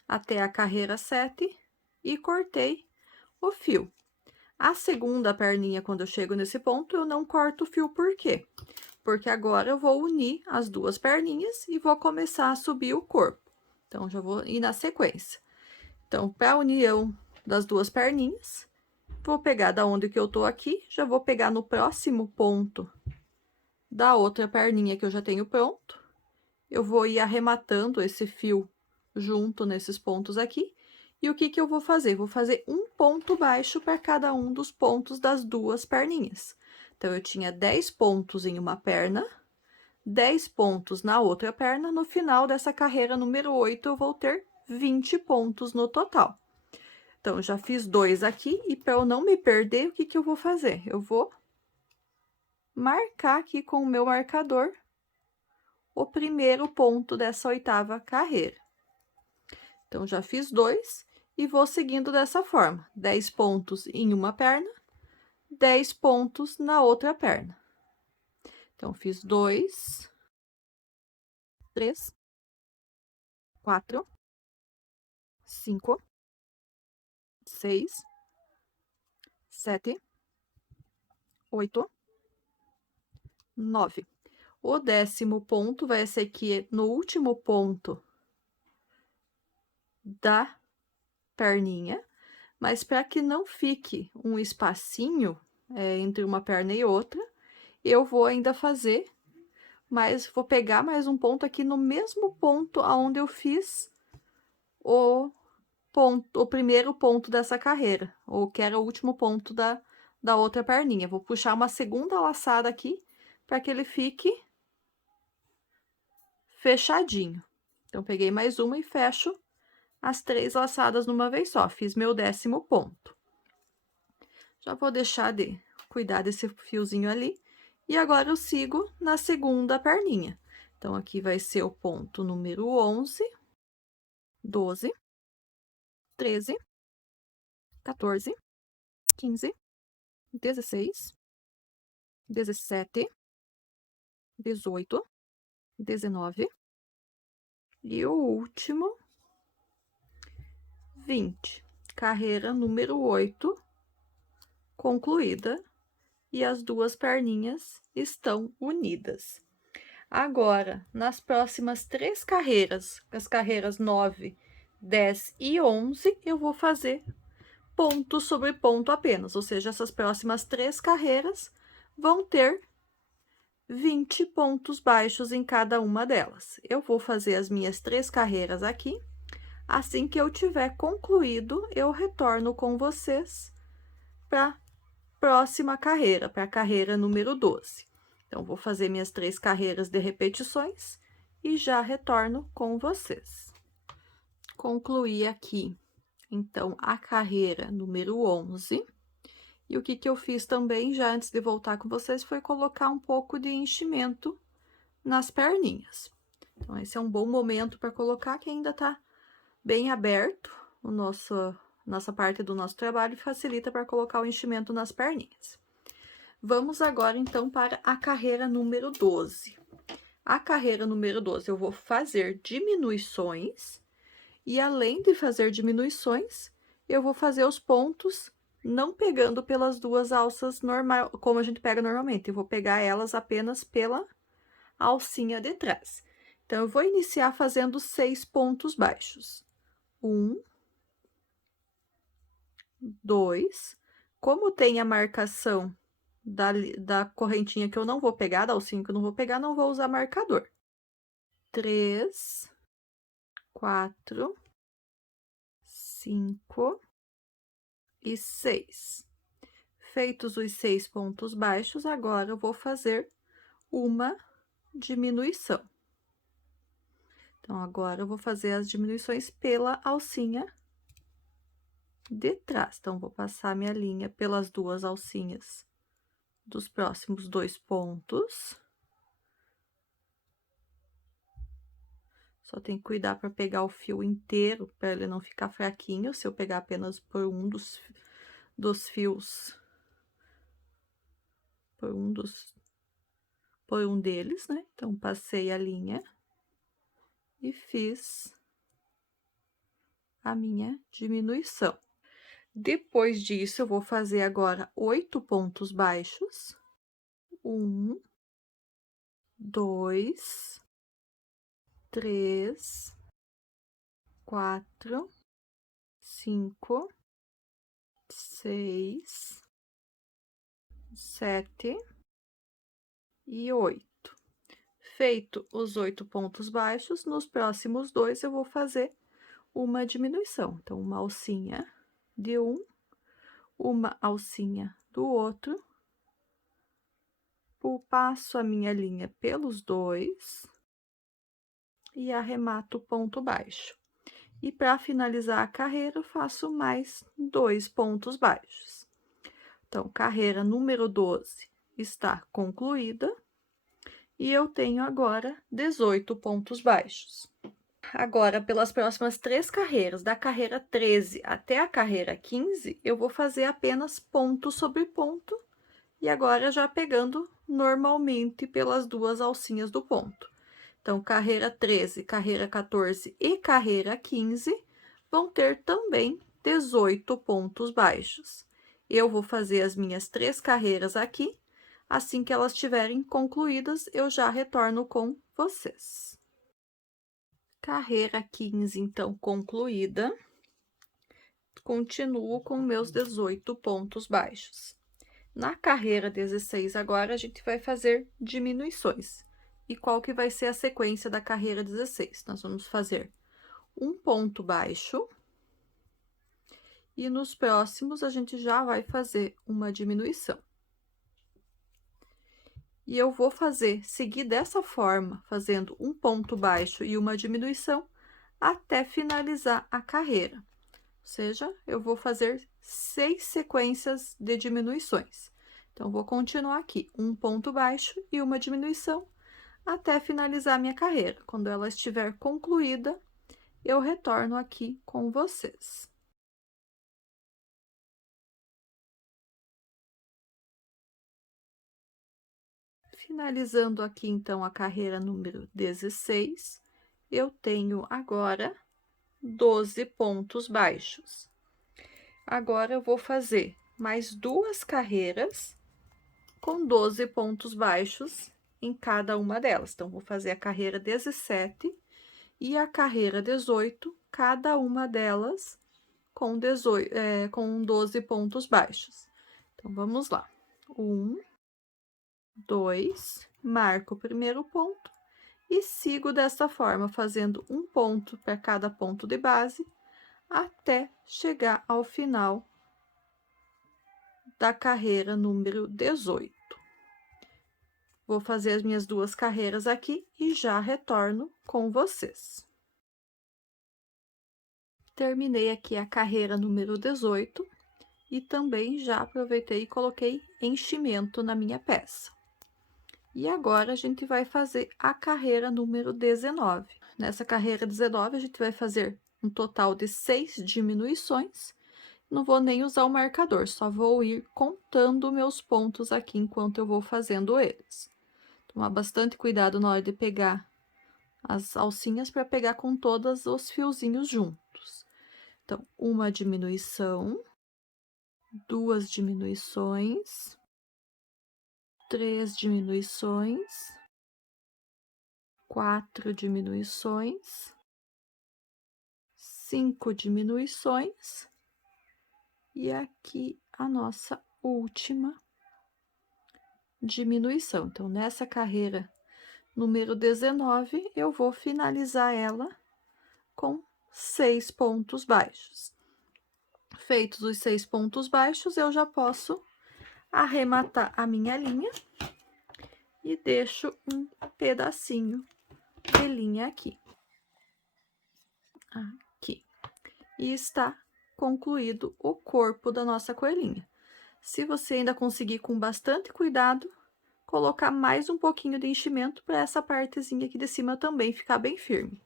até a carreira 7 e cortei o fio. A segunda perninha, quando eu chego nesse ponto, eu não corto o fio, por quê? Porque agora eu vou unir as duas perninhas e vou começar a subir o corpo. Então, já vou ir na sequência. Então, para a união das duas perninhas, vou pegar da onde que eu tô aqui, já vou pegar no próximo ponto da outra perninha que eu já tenho pronto. Eu vou ir arrematando esse fio junto nesses pontos aqui. E o que que eu vou fazer? Vou fazer um ponto baixo para cada um dos pontos das duas perninhas. Então, eu tinha 10 pontos em uma perna, 10 pontos na outra perna. No final dessa carreira número 8, eu vou ter 20 pontos no total. Então, já fiz 2 aqui, e para eu não me perder, o que que eu vou fazer? Eu vou marcar aqui com o meu marcador o primeiro ponto dessa 8ª carreira. Então, já fiz 2 e vou seguindo dessa forma: 10 pontos em uma perna, 10 pontos na outra perna. Então, fiz 2, 3, 4, 5, 6, 7, 8, 9. O 10º ponto vai ser aqui no último ponto da perninha, mas para que não fique um espacinho entre uma perna e outra, eu vou ainda fazer, mas vou pegar mais um ponto aqui no mesmo ponto aonde eu fiz o primeiro ponto dessa carreira, ou que era o último ponto da outra perninha. Vou puxar uma segunda laçada aqui para que ele fique fechadinho. Então, peguei mais uma e fecho as 3 laçadas numa vez só. Fiz meu 10º ponto. Já vou deixar de cuidar desse fiozinho ali. E agora eu sigo na segunda perninha. Então, aqui vai ser o ponto número 11, 12, 13, 14, 15, 16, 17, 18, 19 e o último, 20. Carreira número 8 concluída e as duas perninhas estão unidas. Agora, nas próximas 3 carreiras, as carreiras 9, 10 e 11, eu vou fazer ponto sobre ponto apenas, ou seja, essas próximas 3 carreiras vão ter 20 pontos baixos em cada uma delas. Eu vou fazer as minhas 3 carreiras aqui. Assim que eu tiver concluído, eu retorno com vocês para a próxima carreira, para a carreira número 12. Então, vou fazer minhas 3 carreiras de repetições e já retorno com vocês. Concluí aqui, então, a carreira número 11. E o que eu fiz também, já antes de voltar com vocês, foi colocar um pouco de enchimento nas perninhas. Então, esse é um bom momento para colocar, que ainda tá bem aberto nossa parte do nosso trabalho, e facilita para colocar o enchimento nas perninhas. Vamos agora, então, para a carreira número 12. A carreira número 12, eu vou fazer diminuições, e além de fazer diminuições, eu vou fazer os pontos não pegando pelas duas alças normal, como a gente pega normalmente. Eu vou pegar elas apenas pela alcinha de trás. Então, eu vou iniciar fazendo 6 pontos baixos. 1, 2. Como tem a marcação da correntinha que eu não vou pegar, da alcinha que eu não vou pegar, não vou usar marcador. 3, 4, 5 e 6. Feitos os 6 pontos baixos, agora eu vou fazer uma diminuição. Então, agora eu vou fazer as diminuições pela alcinha de trás. Então, vou passar minha linha pelas duas alcinhas dos próximos 2 pontos. Só tem que cuidar para pegar o fio inteiro, para ele não ficar fraquinho, se eu pegar apenas por um dos fios, por um deles, né? Então, passei a linha e fiz a minha diminuição. Depois disso, eu vou fazer agora 8 pontos baixos. 1, 2, 3, 4, 5, 6, 7 e 8. Feito os 8 pontos baixos, nos próximos 2 eu vou fazer uma diminuição. Então, uma alcinha de um, uma alcinha do outro, passo a minha linha pelos 2 e arremato o ponto baixo. E para finalizar a carreira, eu faço mais 2 pontos baixos. Então, carreira número 12 está concluída e eu tenho agora 18 pontos baixos. Agora, pelas próximas 3 carreiras, da carreira 13 até a carreira 15, eu vou fazer apenas ponto sobre ponto, e agora já pegando normalmente pelas duas alcinhas do ponto. Então, carreira 13, carreira 14 e carreira 15 vão ter também 18 pontos baixos. Eu vou fazer as minhas 3 carreiras aqui, assim que elas estiverem concluídas, eu já retorno com vocês. Carreira 15, então, concluída. Continuo com meus 18 pontos baixos. Na carreira 16, agora, a gente vai fazer diminuições. E qual que vai ser a sequência da carreira 16? Nós vamos fazer um ponto baixo. E nos próximos, a gente já vai fazer uma diminuição. E eu vou seguir dessa forma, fazendo um ponto baixo e uma diminuição, até finalizar a carreira. Ou seja, eu vou fazer 6 sequências de diminuições. Então, vou continuar aqui, um ponto baixo e uma diminuição, até finalizar minha carreira. Quando ela estiver concluída, eu retorno aqui com vocês. Finalizando aqui, então, a carreira número 16, eu tenho agora 12 pontos baixos. Agora, eu vou fazer mais 2 carreiras com 12 pontos baixos em cada uma delas. Então, vou fazer a carreira 17 e a carreira 18, cada uma delas com 12 pontos baixos. Então, vamos lá. 1, 2, marco o primeiro ponto e sigo desta forma, fazendo um ponto para cada ponto de base, até chegar ao final da carreira número 18. Vou fazer as minhas 2 carreiras aqui e já retorno com vocês. Terminei aqui a carreira número 18 e também já aproveitei e coloquei enchimento na minha peça. E agora a gente vai fazer a carreira número 19. Nessa carreira 19, a gente vai fazer um total de 6 diminuições. Não vou nem usar o marcador, só vou ir contando meus pontos aqui enquanto eu vou fazendo eles. Tomar bastante cuidado na hora de pegar as alcinhas para pegar com todos os fiozinhos juntos. Então, uma diminuição, 2 diminuições, 3 diminuições, 4 diminuições, 5 diminuições, e aqui a nossa última diminuição. Então, nessa carreira número 19, eu vou finalizar ela com 6 pontos baixos. Feitos os 6 pontos baixos, eu já posso arrematar a minha linha e deixo um pedacinho de linha aqui. Aqui. E está concluído o corpo da nossa coelhinha. Se você ainda conseguir com bastante cuidado, colocar mais um pouquinho de enchimento para essa partezinha aqui de cima também ficar bem firme.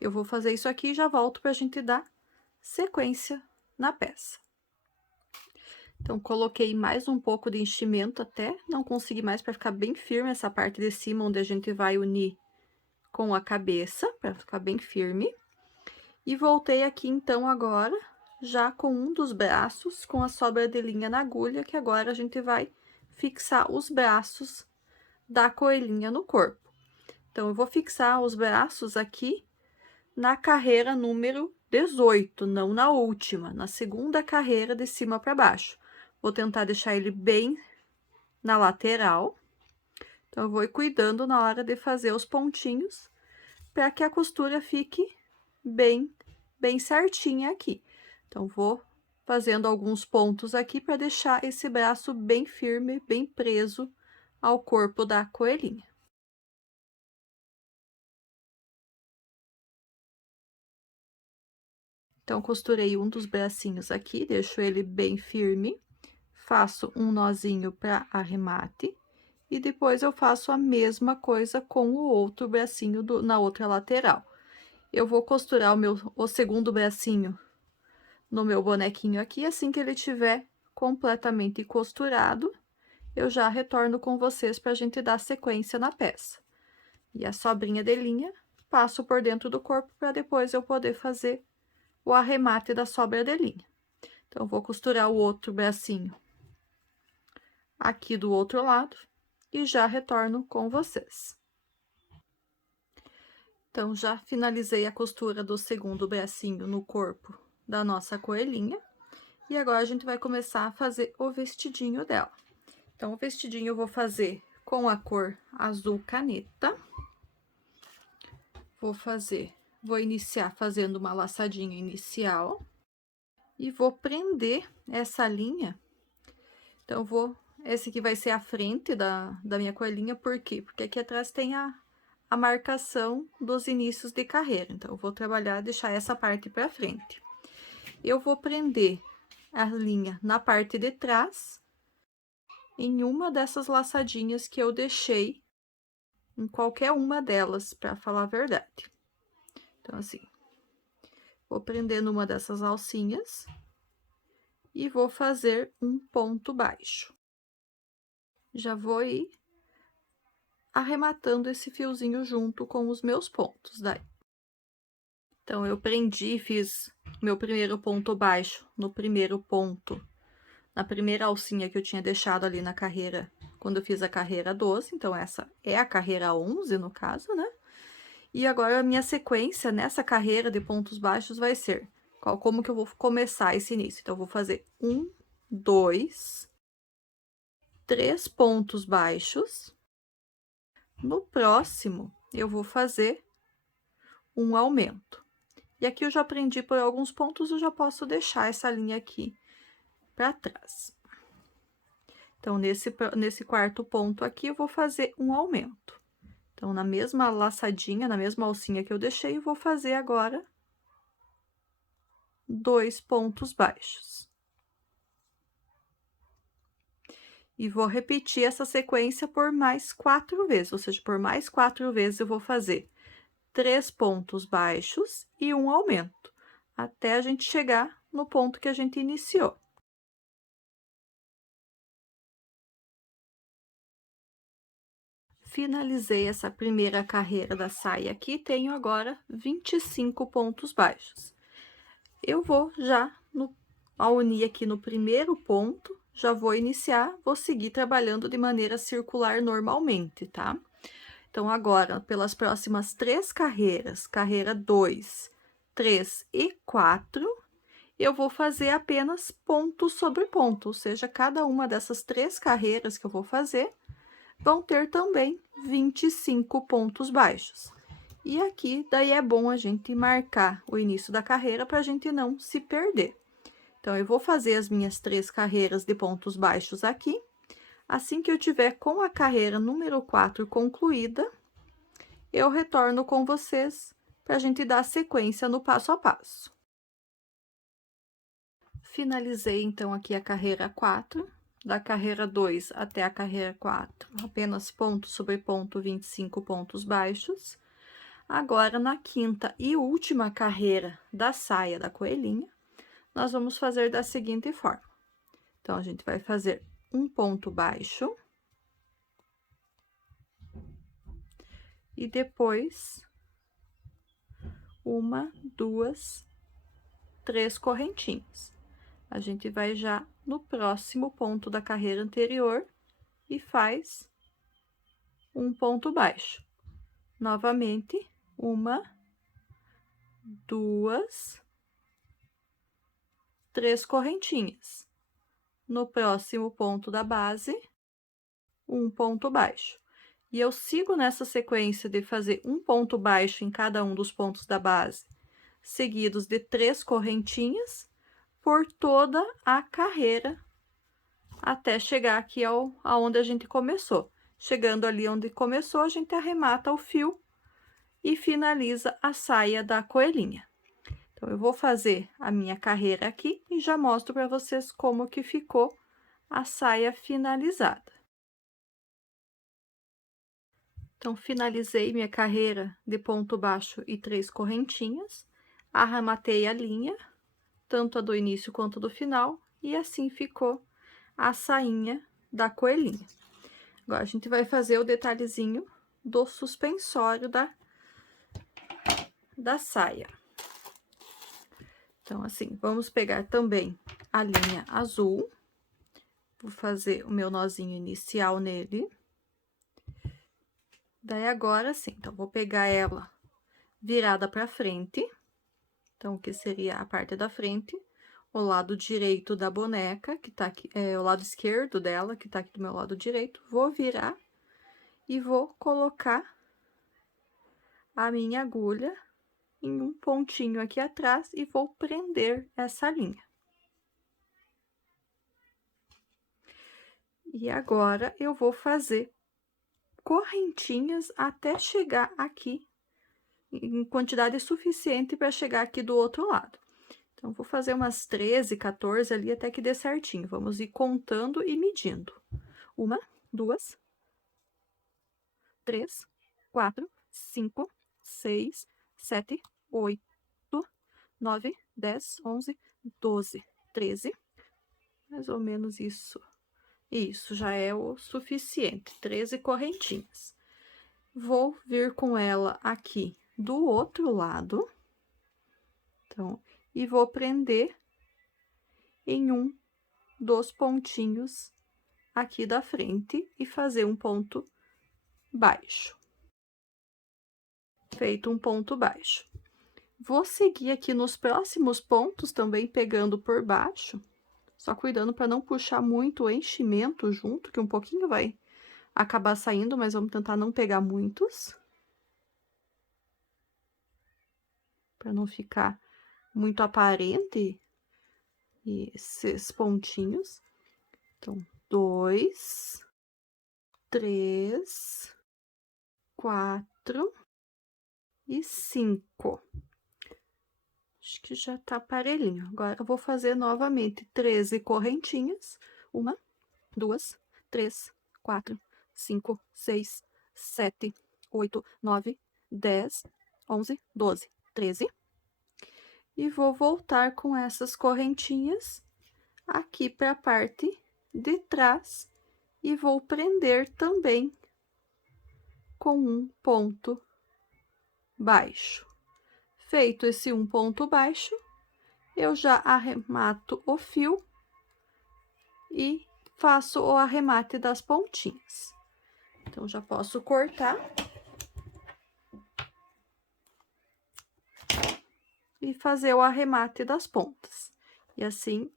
Eu vou fazer isso aqui e já volto para a gente dar sequência na peça. Então, coloquei mais um pouco de enchimento até não conseguir mais para ficar bem firme essa parte de cima, onde a gente vai unir com a cabeça, para ficar bem firme. E voltei aqui, então, agora, já com um dos braços, com a sobra de linha na agulha, que agora a gente vai fixar os braços da coelhinha no corpo. Então, eu vou fixar os braços aqui na carreira número 18, não na última, na segunda carreira de cima para baixo. Vou tentar deixar ele bem na lateral. Então, eu vou ir cuidando na hora de fazer os pontinhos, para que a costura fique bem certinha aqui. Então, vou fazendo alguns pontos aqui para deixar esse braço bem firme, bem preso ao corpo da coelhinha. Então, costurei um dos bracinhos aqui, deixo ele bem firme, faço um nozinho para arremate, e depois eu faço a mesma coisa com o outro bracinho na outra lateral. Eu vou costurar o segundo bracinho no meu bonequinho aqui, assim que ele tiver completamente costurado, eu já retorno com vocês para a gente dar sequência na peça. E a sobrinha de linha, passo por dentro do corpo para depois eu poder fazer o arremate da sobra de linha. Então, vou costurar o outro bracinho aqui do outro lado e já retorno com vocês. Então, já finalizei a costura do segundo bracinho no corpo da nossa coelhinha. E agora, a gente vai começar a fazer o vestidinho dela. Então, o vestidinho eu vou fazer com a cor azul caneta. Vou iniciar fazendo uma laçadinha inicial. E vou prender essa linha. Então, esse aqui vai ser a frente da minha coelhinha, por quê? Porque aqui atrás tem a marcação dos inícios de carreira. Então, eu vou trabalhar, deixar essa parte para frente. Eu vou prender a linha na parte de trás, em uma dessas laçadinhas que eu deixei, em qualquer uma delas, para falar a verdade. Então, assim, vou prender numa dessas alcinhas e vou fazer um ponto baixo. Já vou ir arrematando esse fiozinho junto com os meus pontos, daí. Então, eu prendi, fiz meu primeiro ponto baixo no primeiro ponto, na primeira alcinha que eu tinha deixado ali na carreira, quando eu fiz a carreira 12, então essa é a carreira 11, no caso, né? E agora a minha sequência nessa carreira de pontos baixos vai ser como que eu vou começar esse início. Então, eu vou fazer 1, 2, 3 pontos baixos. No próximo, eu vou fazer um aumento. E aqui eu já aprendi por alguns pontos, eu já posso deixar essa linha aqui para trás. Então, nesse quarto ponto aqui, eu vou fazer um aumento. Então, na mesma laçadinha, na mesma alcinha que eu deixei, eu vou fazer agora 2 pontos baixos. E vou repetir essa sequência por mais 4 vezes, ou seja, por mais 4 vezes eu vou fazer 3 pontos baixos e um aumento, até a gente chegar no ponto que a gente iniciou. Finalizei essa primeira carreira da saia aqui, tenho agora 25 pontos baixos. Eu vou já, ao unir aqui no primeiro ponto, já vou iniciar, vou seguir trabalhando de maneira circular normalmente, tá? Então, agora, pelas próximas 3 carreiras, carreira 2, 3 e 4, eu vou fazer apenas ponto sobre ponto, ou seja, cada uma dessas 3 carreiras que eu vou fazer, vão ter também 25 pontos baixos. E aqui, daí é bom a gente marcar o início da carreira para a gente não se perder. Então, eu vou fazer as minhas 3 carreiras de pontos baixos aqui. Assim que eu tiver com a carreira número 4 concluída, eu retorno com vocês para a gente dar sequência no passo a passo. Finalizei, então, aqui a carreira 4. Da carreira 2 até a carreira 4, apenas ponto sobre ponto, 25 pontos baixos. Agora, na quinta e última carreira da saia da coelhinha, nós vamos fazer da seguinte forma. Então, a gente vai fazer um ponto baixo. E depois, 1, 2, 3 correntinhas. A gente vai já no próximo ponto da carreira anterior e faz um ponto baixo. Novamente, 1, 2, 3 correntinhas. No próximo ponto da base, um ponto baixo. E eu sigo nessa sequência de fazer um ponto baixo em cada um dos pontos da base, seguidos de 3 correntinhas, por toda a carreira, até chegar aqui aonde a gente começou. Chegando ali onde começou, a gente arremata o fio e finaliza a saia da coelhinha. Então, eu vou fazer a minha carreira aqui e já mostro para vocês como que ficou a saia finalizada. Então, finalizei minha carreira de ponto baixo e 3 correntinhas, arrematei a linha, tanto a do início quanto do final, e assim ficou a sainha da coelhinha. Agora, a gente vai fazer o detalhezinho do suspensório da saia. Então, assim, vamos pegar também a linha azul, vou fazer o meu nozinho inicial nele. Daí, agora sim, então, vou pegar ela virada pra frente. Então, o que seria a parte da frente, o lado direito da boneca, que tá aqui, o lado esquerdo dela, que tá aqui do meu lado direito, vou virar e vou colocar a minha agulha em um pontinho aqui atrás e vou prender essa linha. E agora, eu vou fazer correntinhas até chegar aqui, em quantidade suficiente para chegar aqui do outro lado. Então, vou fazer umas 13, 14 ali até que dê certinho. Vamos ir contando e medindo. 1, 2, 3, 4, 5, 6, 7, 8, 9, 10, 11, 12, 13. Mais ou menos isso. Isso já é o suficiente. 13 correntinhas. Vou vir com ela aqui do outro lado. Então, e vou prender em um dos pontinhos aqui da frente e fazer um ponto baixo. Feito um ponto baixo. Vou seguir aqui nos próximos pontos também pegando por baixo, só cuidando para não puxar muito o enchimento junto, que um pouquinho vai acabar saindo, mas vamos tentar não pegar muitos. Para não ficar muito aparente esses pontinhos. Então, 2, 3, 4 e 5. Acho que já tá parelhinho. Agora, eu vou fazer novamente 13 correntinhas. 1, 2, 3, 4, 5, 6, 7, 8, 9, 10, 11, 12, 13. E vou voltar com essas correntinhas aqui para a parte de trás e vou prender também com um ponto baixo. Feito esse um ponto baixo, eu já arremato o fio e faço o arremate das pontinhas. Então, já posso cortar e fazer o arremate das pontas. E assim,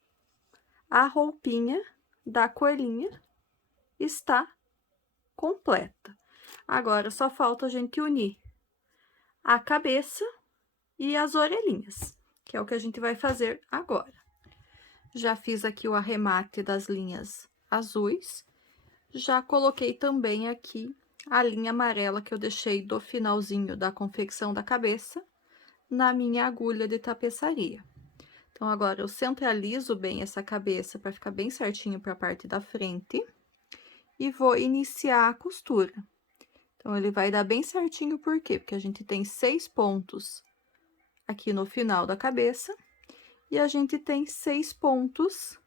a roupinha da coelhinha está completa. Agora, só falta a gente unir a cabeça e as orelhinhas, que é o que a gente vai fazer agora. Já fiz aqui o arremate das linhas azuis, já coloquei também aqui a linha amarela que eu deixei do finalzinho da confecção da cabeça na minha agulha de tapeçaria. Então, agora eu centralizo bem essa cabeça para ficar bem certinho para a parte da frente e vou iniciar a costura. Então, ele vai dar bem certinho, por quê? Porque a gente tem 6 pontos aqui no final da cabeça e a gente tem 6 pontos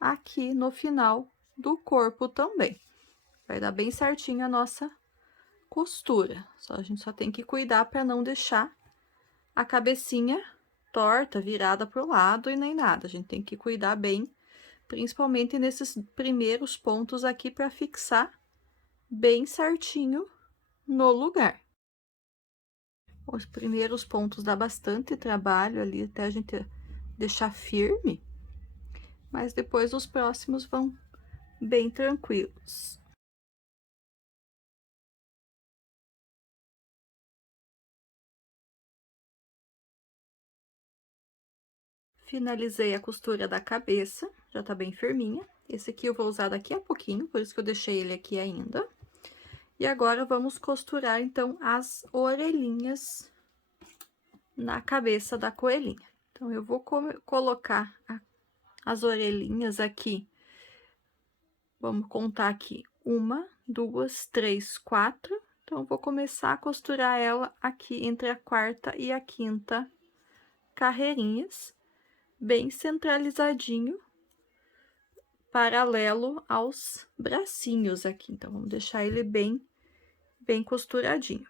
aqui no final do corpo também. Vai dar bem certinho a nossa costura. A gente só tem que cuidar para não deixar a cabecinha torta, virada para o lado e nem nada. A gente tem que cuidar bem, principalmente nesses primeiros pontos aqui, para fixar bem certinho no lugar. Os primeiros pontos dá bastante trabalho ali até a gente deixar firme, mas depois os próximos vão bem tranquilos. Finalizei a costura da cabeça, já tá bem firminha. Esse aqui eu vou usar daqui a pouquinho, por isso que eu deixei ele aqui ainda. E agora, vamos costurar, então, as orelhinhas na cabeça da coelhinha. Então, eu vou colocar as orelhinhas aqui. Vamos contar aqui. 1, 2, 3, 4. Então, eu vou começar a costurar ela aqui entre a quarta e a quinta carreirinhas, bem centralizadinho, paralelo aos bracinhos aqui. Então, vamos deixar ele bem costuradinho.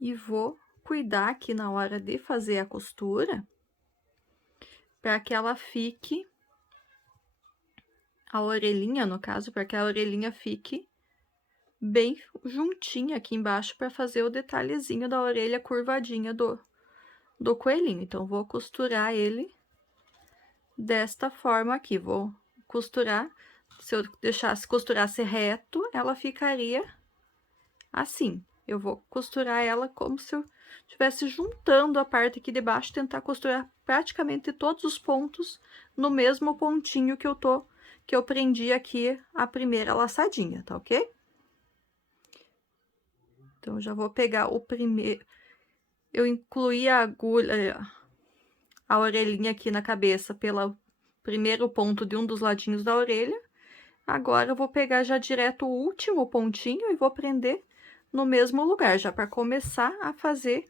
E vou cuidar aqui na hora de fazer a costura, para que ela fique, a orelhinha, no caso, para que a orelhinha fique bem juntinha aqui embaixo, para fazer o detalhezinho da orelha curvadinha do coelhinho. Então, vou costurar ele desta forma aqui. Vou costurar, se eu costurasse reto, ela ficaria assim. Eu vou costurar ela como se eu estivesse juntando a parte aqui de baixo, tentar costurar praticamente todos os pontos no mesmo pontinho que eu prendi aqui a primeira laçadinha, tá ok? Então, já vou pegar o primeiro. Eu incluí a agulha, a orelhinha aqui na cabeça pelo primeiro ponto de um dos ladinhos da orelha. Agora, eu vou pegar já direto o último pontinho e vou prender no mesmo lugar, já para começar a fazer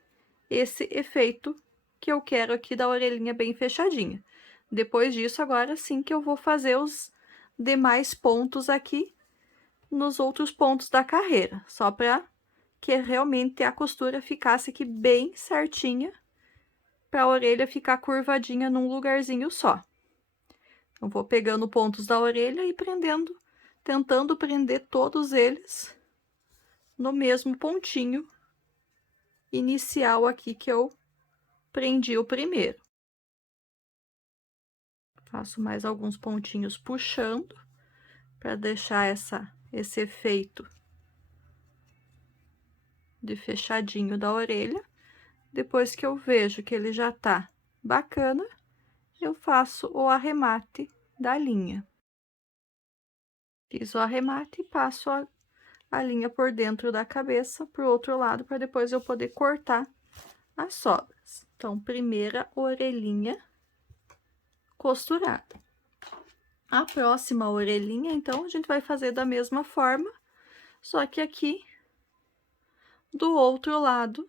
esse efeito que eu quero aqui da orelhinha bem fechadinha. Depois disso, agora sim que eu vou fazer os demais pontos aqui nos outros pontos da carreira, só para que realmente a costura ficasse aqui bem certinha, para a orelha ficar curvadinha num lugarzinho só. Então, vou pegando pontos da orelha e prendendo, tentando prender todos eles no mesmo pontinho inicial aqui que eu prendi o primeiro. Faço mais alguns pontinhos puxando, para deixar esse efeito de fechadinho da orelha. Depois que eu vejo que ele já tá bacana, eu faço o arremate da linha. Fiz o arremate e passo a linha por dentro da cabeça pro outro lado, para depois eu poder cortar as sobras. Então, primeira orelhinha costurada. A próxima orelhinha, então, a gente vai fazer da mesma forma, só que aqui do outro lado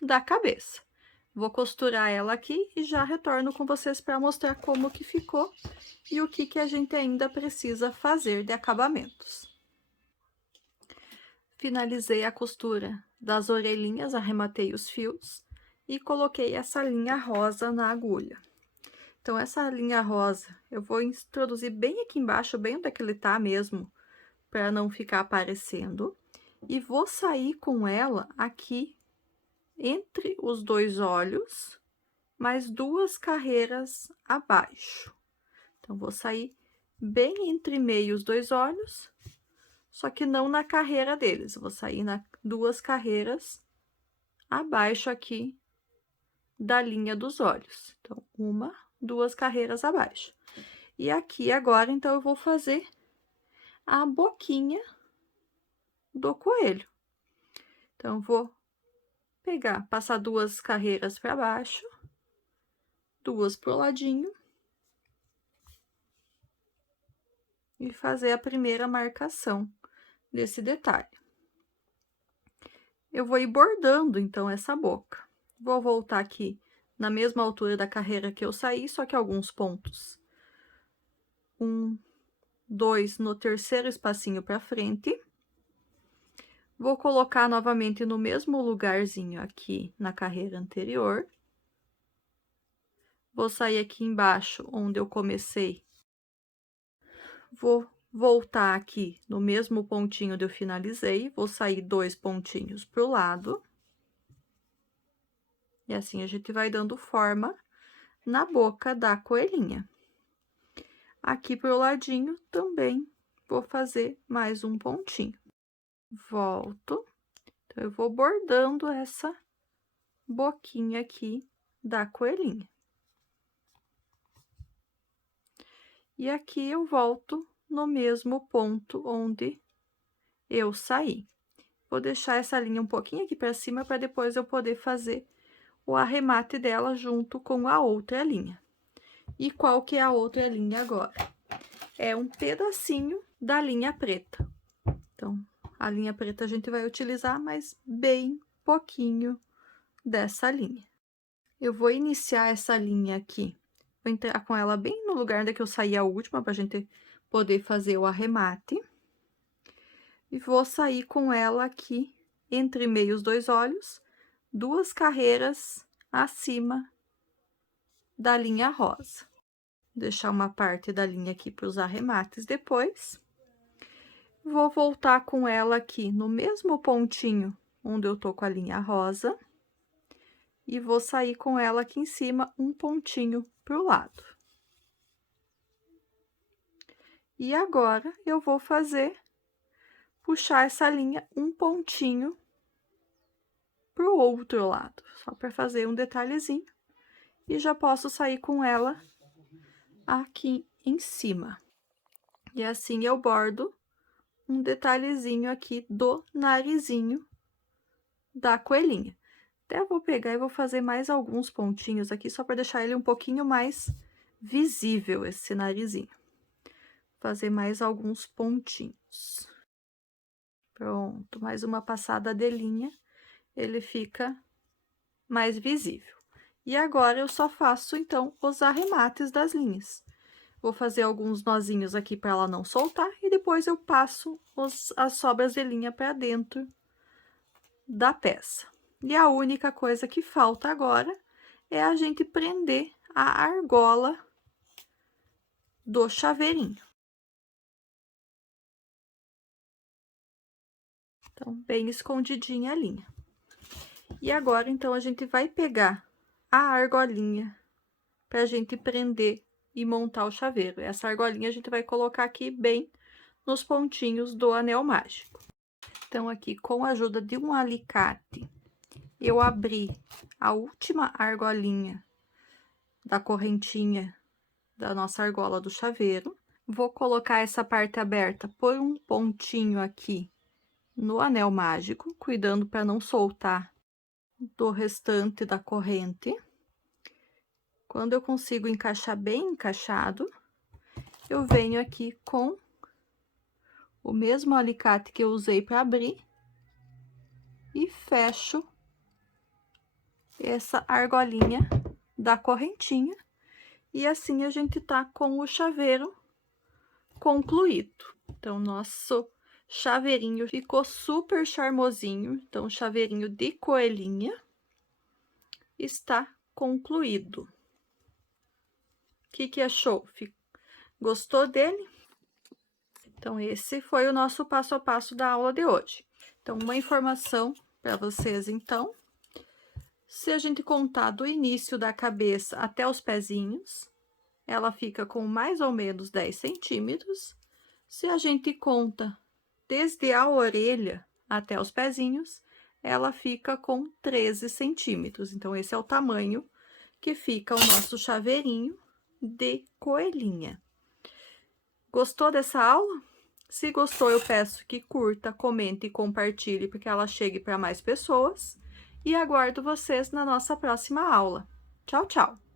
da cabeça. Vou costurar ela aqui e já retorno com vocês para mostrar como que ficou e o que a gente ainda precisa fazer de acabamentos. Finalizei a costura das orelhinhas, arrematei os fios e coloquei essa linha rosa na agulha. Então, essa linha rosa eu vou introduzir bem aqui embaixo, bem onde é que ele tá mesmo, para não ficar aparecendo. E vou sair com ela aqui entre os dois olhos, mais 2 carreiras abaixo. Então, vou sair bem entre meio os dois olhos, só que não na carreira deles. Vou sair na 2 carreiras abaixo aqui da linha dos olhos. Então, 1, 2 carreiras abaixo. E aqui agora, então, eu vou fazer a boquinha do coelho. Então, vou pegar, passar 2 carreiras para baixo, 2 pro ladinho, e fazer a primeira marcação desse detalhe. Eu vou ir bordando, então, essa boca. Vou voltar aqui na mesma altura da carreira que eu saí, só que alguns pontos. 1, 2 no terceiro espacinho para frente. Vou colocar novamente no mesmo lugarzinho aqui na carreira anterior. Vou sair aqui embaixo, onde eu comecei. Vou voltar aqui no mesmo pontinho onde eu finalizei. Vou sair 2 pontinhos pro lado. E assim a gente vai dando forma na boca da coelhinha. Aqui pro ladinho também vou fazer mais um pontinho. Volto. Então, eu vou bordando essa boquinha aqui da coelhinha. E aqui eu volto no mesmo ponto onde eu saí. Vou deixar essa linha um pouquinho aqui para cima, para depois eu poder fazer o arremate dela junto com a outra linha. E qual que é a outra linha agora? É um pedacinho da linha preta. Então, a linha preta a gente vai utilizar, mas bem pouquinho dessa linha. Eu vou iniciar essa linha aqui, vou entrar com ela bem no lugar onde eu saí a última, pra gente poder fazer o arremate. E vou sair com ela aqui, entre meio os dois olhos, 2 carreiras acima da linha rosa. Deixar uma parte da linha aqui para os arremates depois. Vou voltar com ela aqui no mesmo pontinho onde eu tô com a linha rosa. E vou sair com ela aqui em cima, um pontinho pro lado. E agora, eu vou puxar essa linha um pontinho pro outro lado, só para fazer um detalhezinho. E já posso sair com ela aqui em cima. E assim eu bordo um detalhezinho aqui do narizinho da coelhinha. Até vou pegar e vou fazer mais alguns pontinhos aqui, só para deixar ele um pouquinho mais visível, esse narizinho. Fazer mais alguns pontinhos. Pronto, mais uma passada de linha, ele fica mais visível. E agora, eu só faço, então, os arremates das linhas. Vou fazer alguns nozinhos aqui para ela não soltar, e depois eu passo as sobras de linha para dentro da peça. E a única coisa que falta agora é a gente prender a argola do chaveirinho. Então, bem escondidinha a linha. E agora, então, a gente vai pegar a argolinha pra gente prender e montar o chaveiro. Essa argolinha a gente vai colocar aqui bem nos pontinhos do anel mágico. Então, aqui, com a ajuda de um alicate, eu abri a última argolinha da correntinha da nossa argola do chaveiro. Vou colocar essa parte aberta por um pontinho aqui no anel mágico, cuidando para não soltar do restante da corrente. Quando eu consigo encaixar bem encaixado, eu venho aqui com o mesmo alicate que eu usei para abrir e fecho essa argolinha da correntinha, e assim a gente tá com o chaveiro concluído. Então, nosso chaveirinho ficou super charmosinho. Então, o chaveirinho de coelhinha está concluído. O que achou? Gostou dele? Então, esse foi o nosso passo a passo da aula de hoje. Então, uma informação para vocês, então. Se a gente contar do início da cabeça até os pezinhos, ela fica com mais ou menos 10 centímetros. Se a gente conta desde a orelha até os pezinhos, ela fica com 13 centímetros. Então, esse é o tamanho que fica o nosso chaveirinho de coelhinha. Gostou dessa aula? Se gostou, eu peço que curta, comente e compartilhe para que ela chegue para mais pessoas. E aguardo vocês na nossa próxima aula. Tchau, tchau!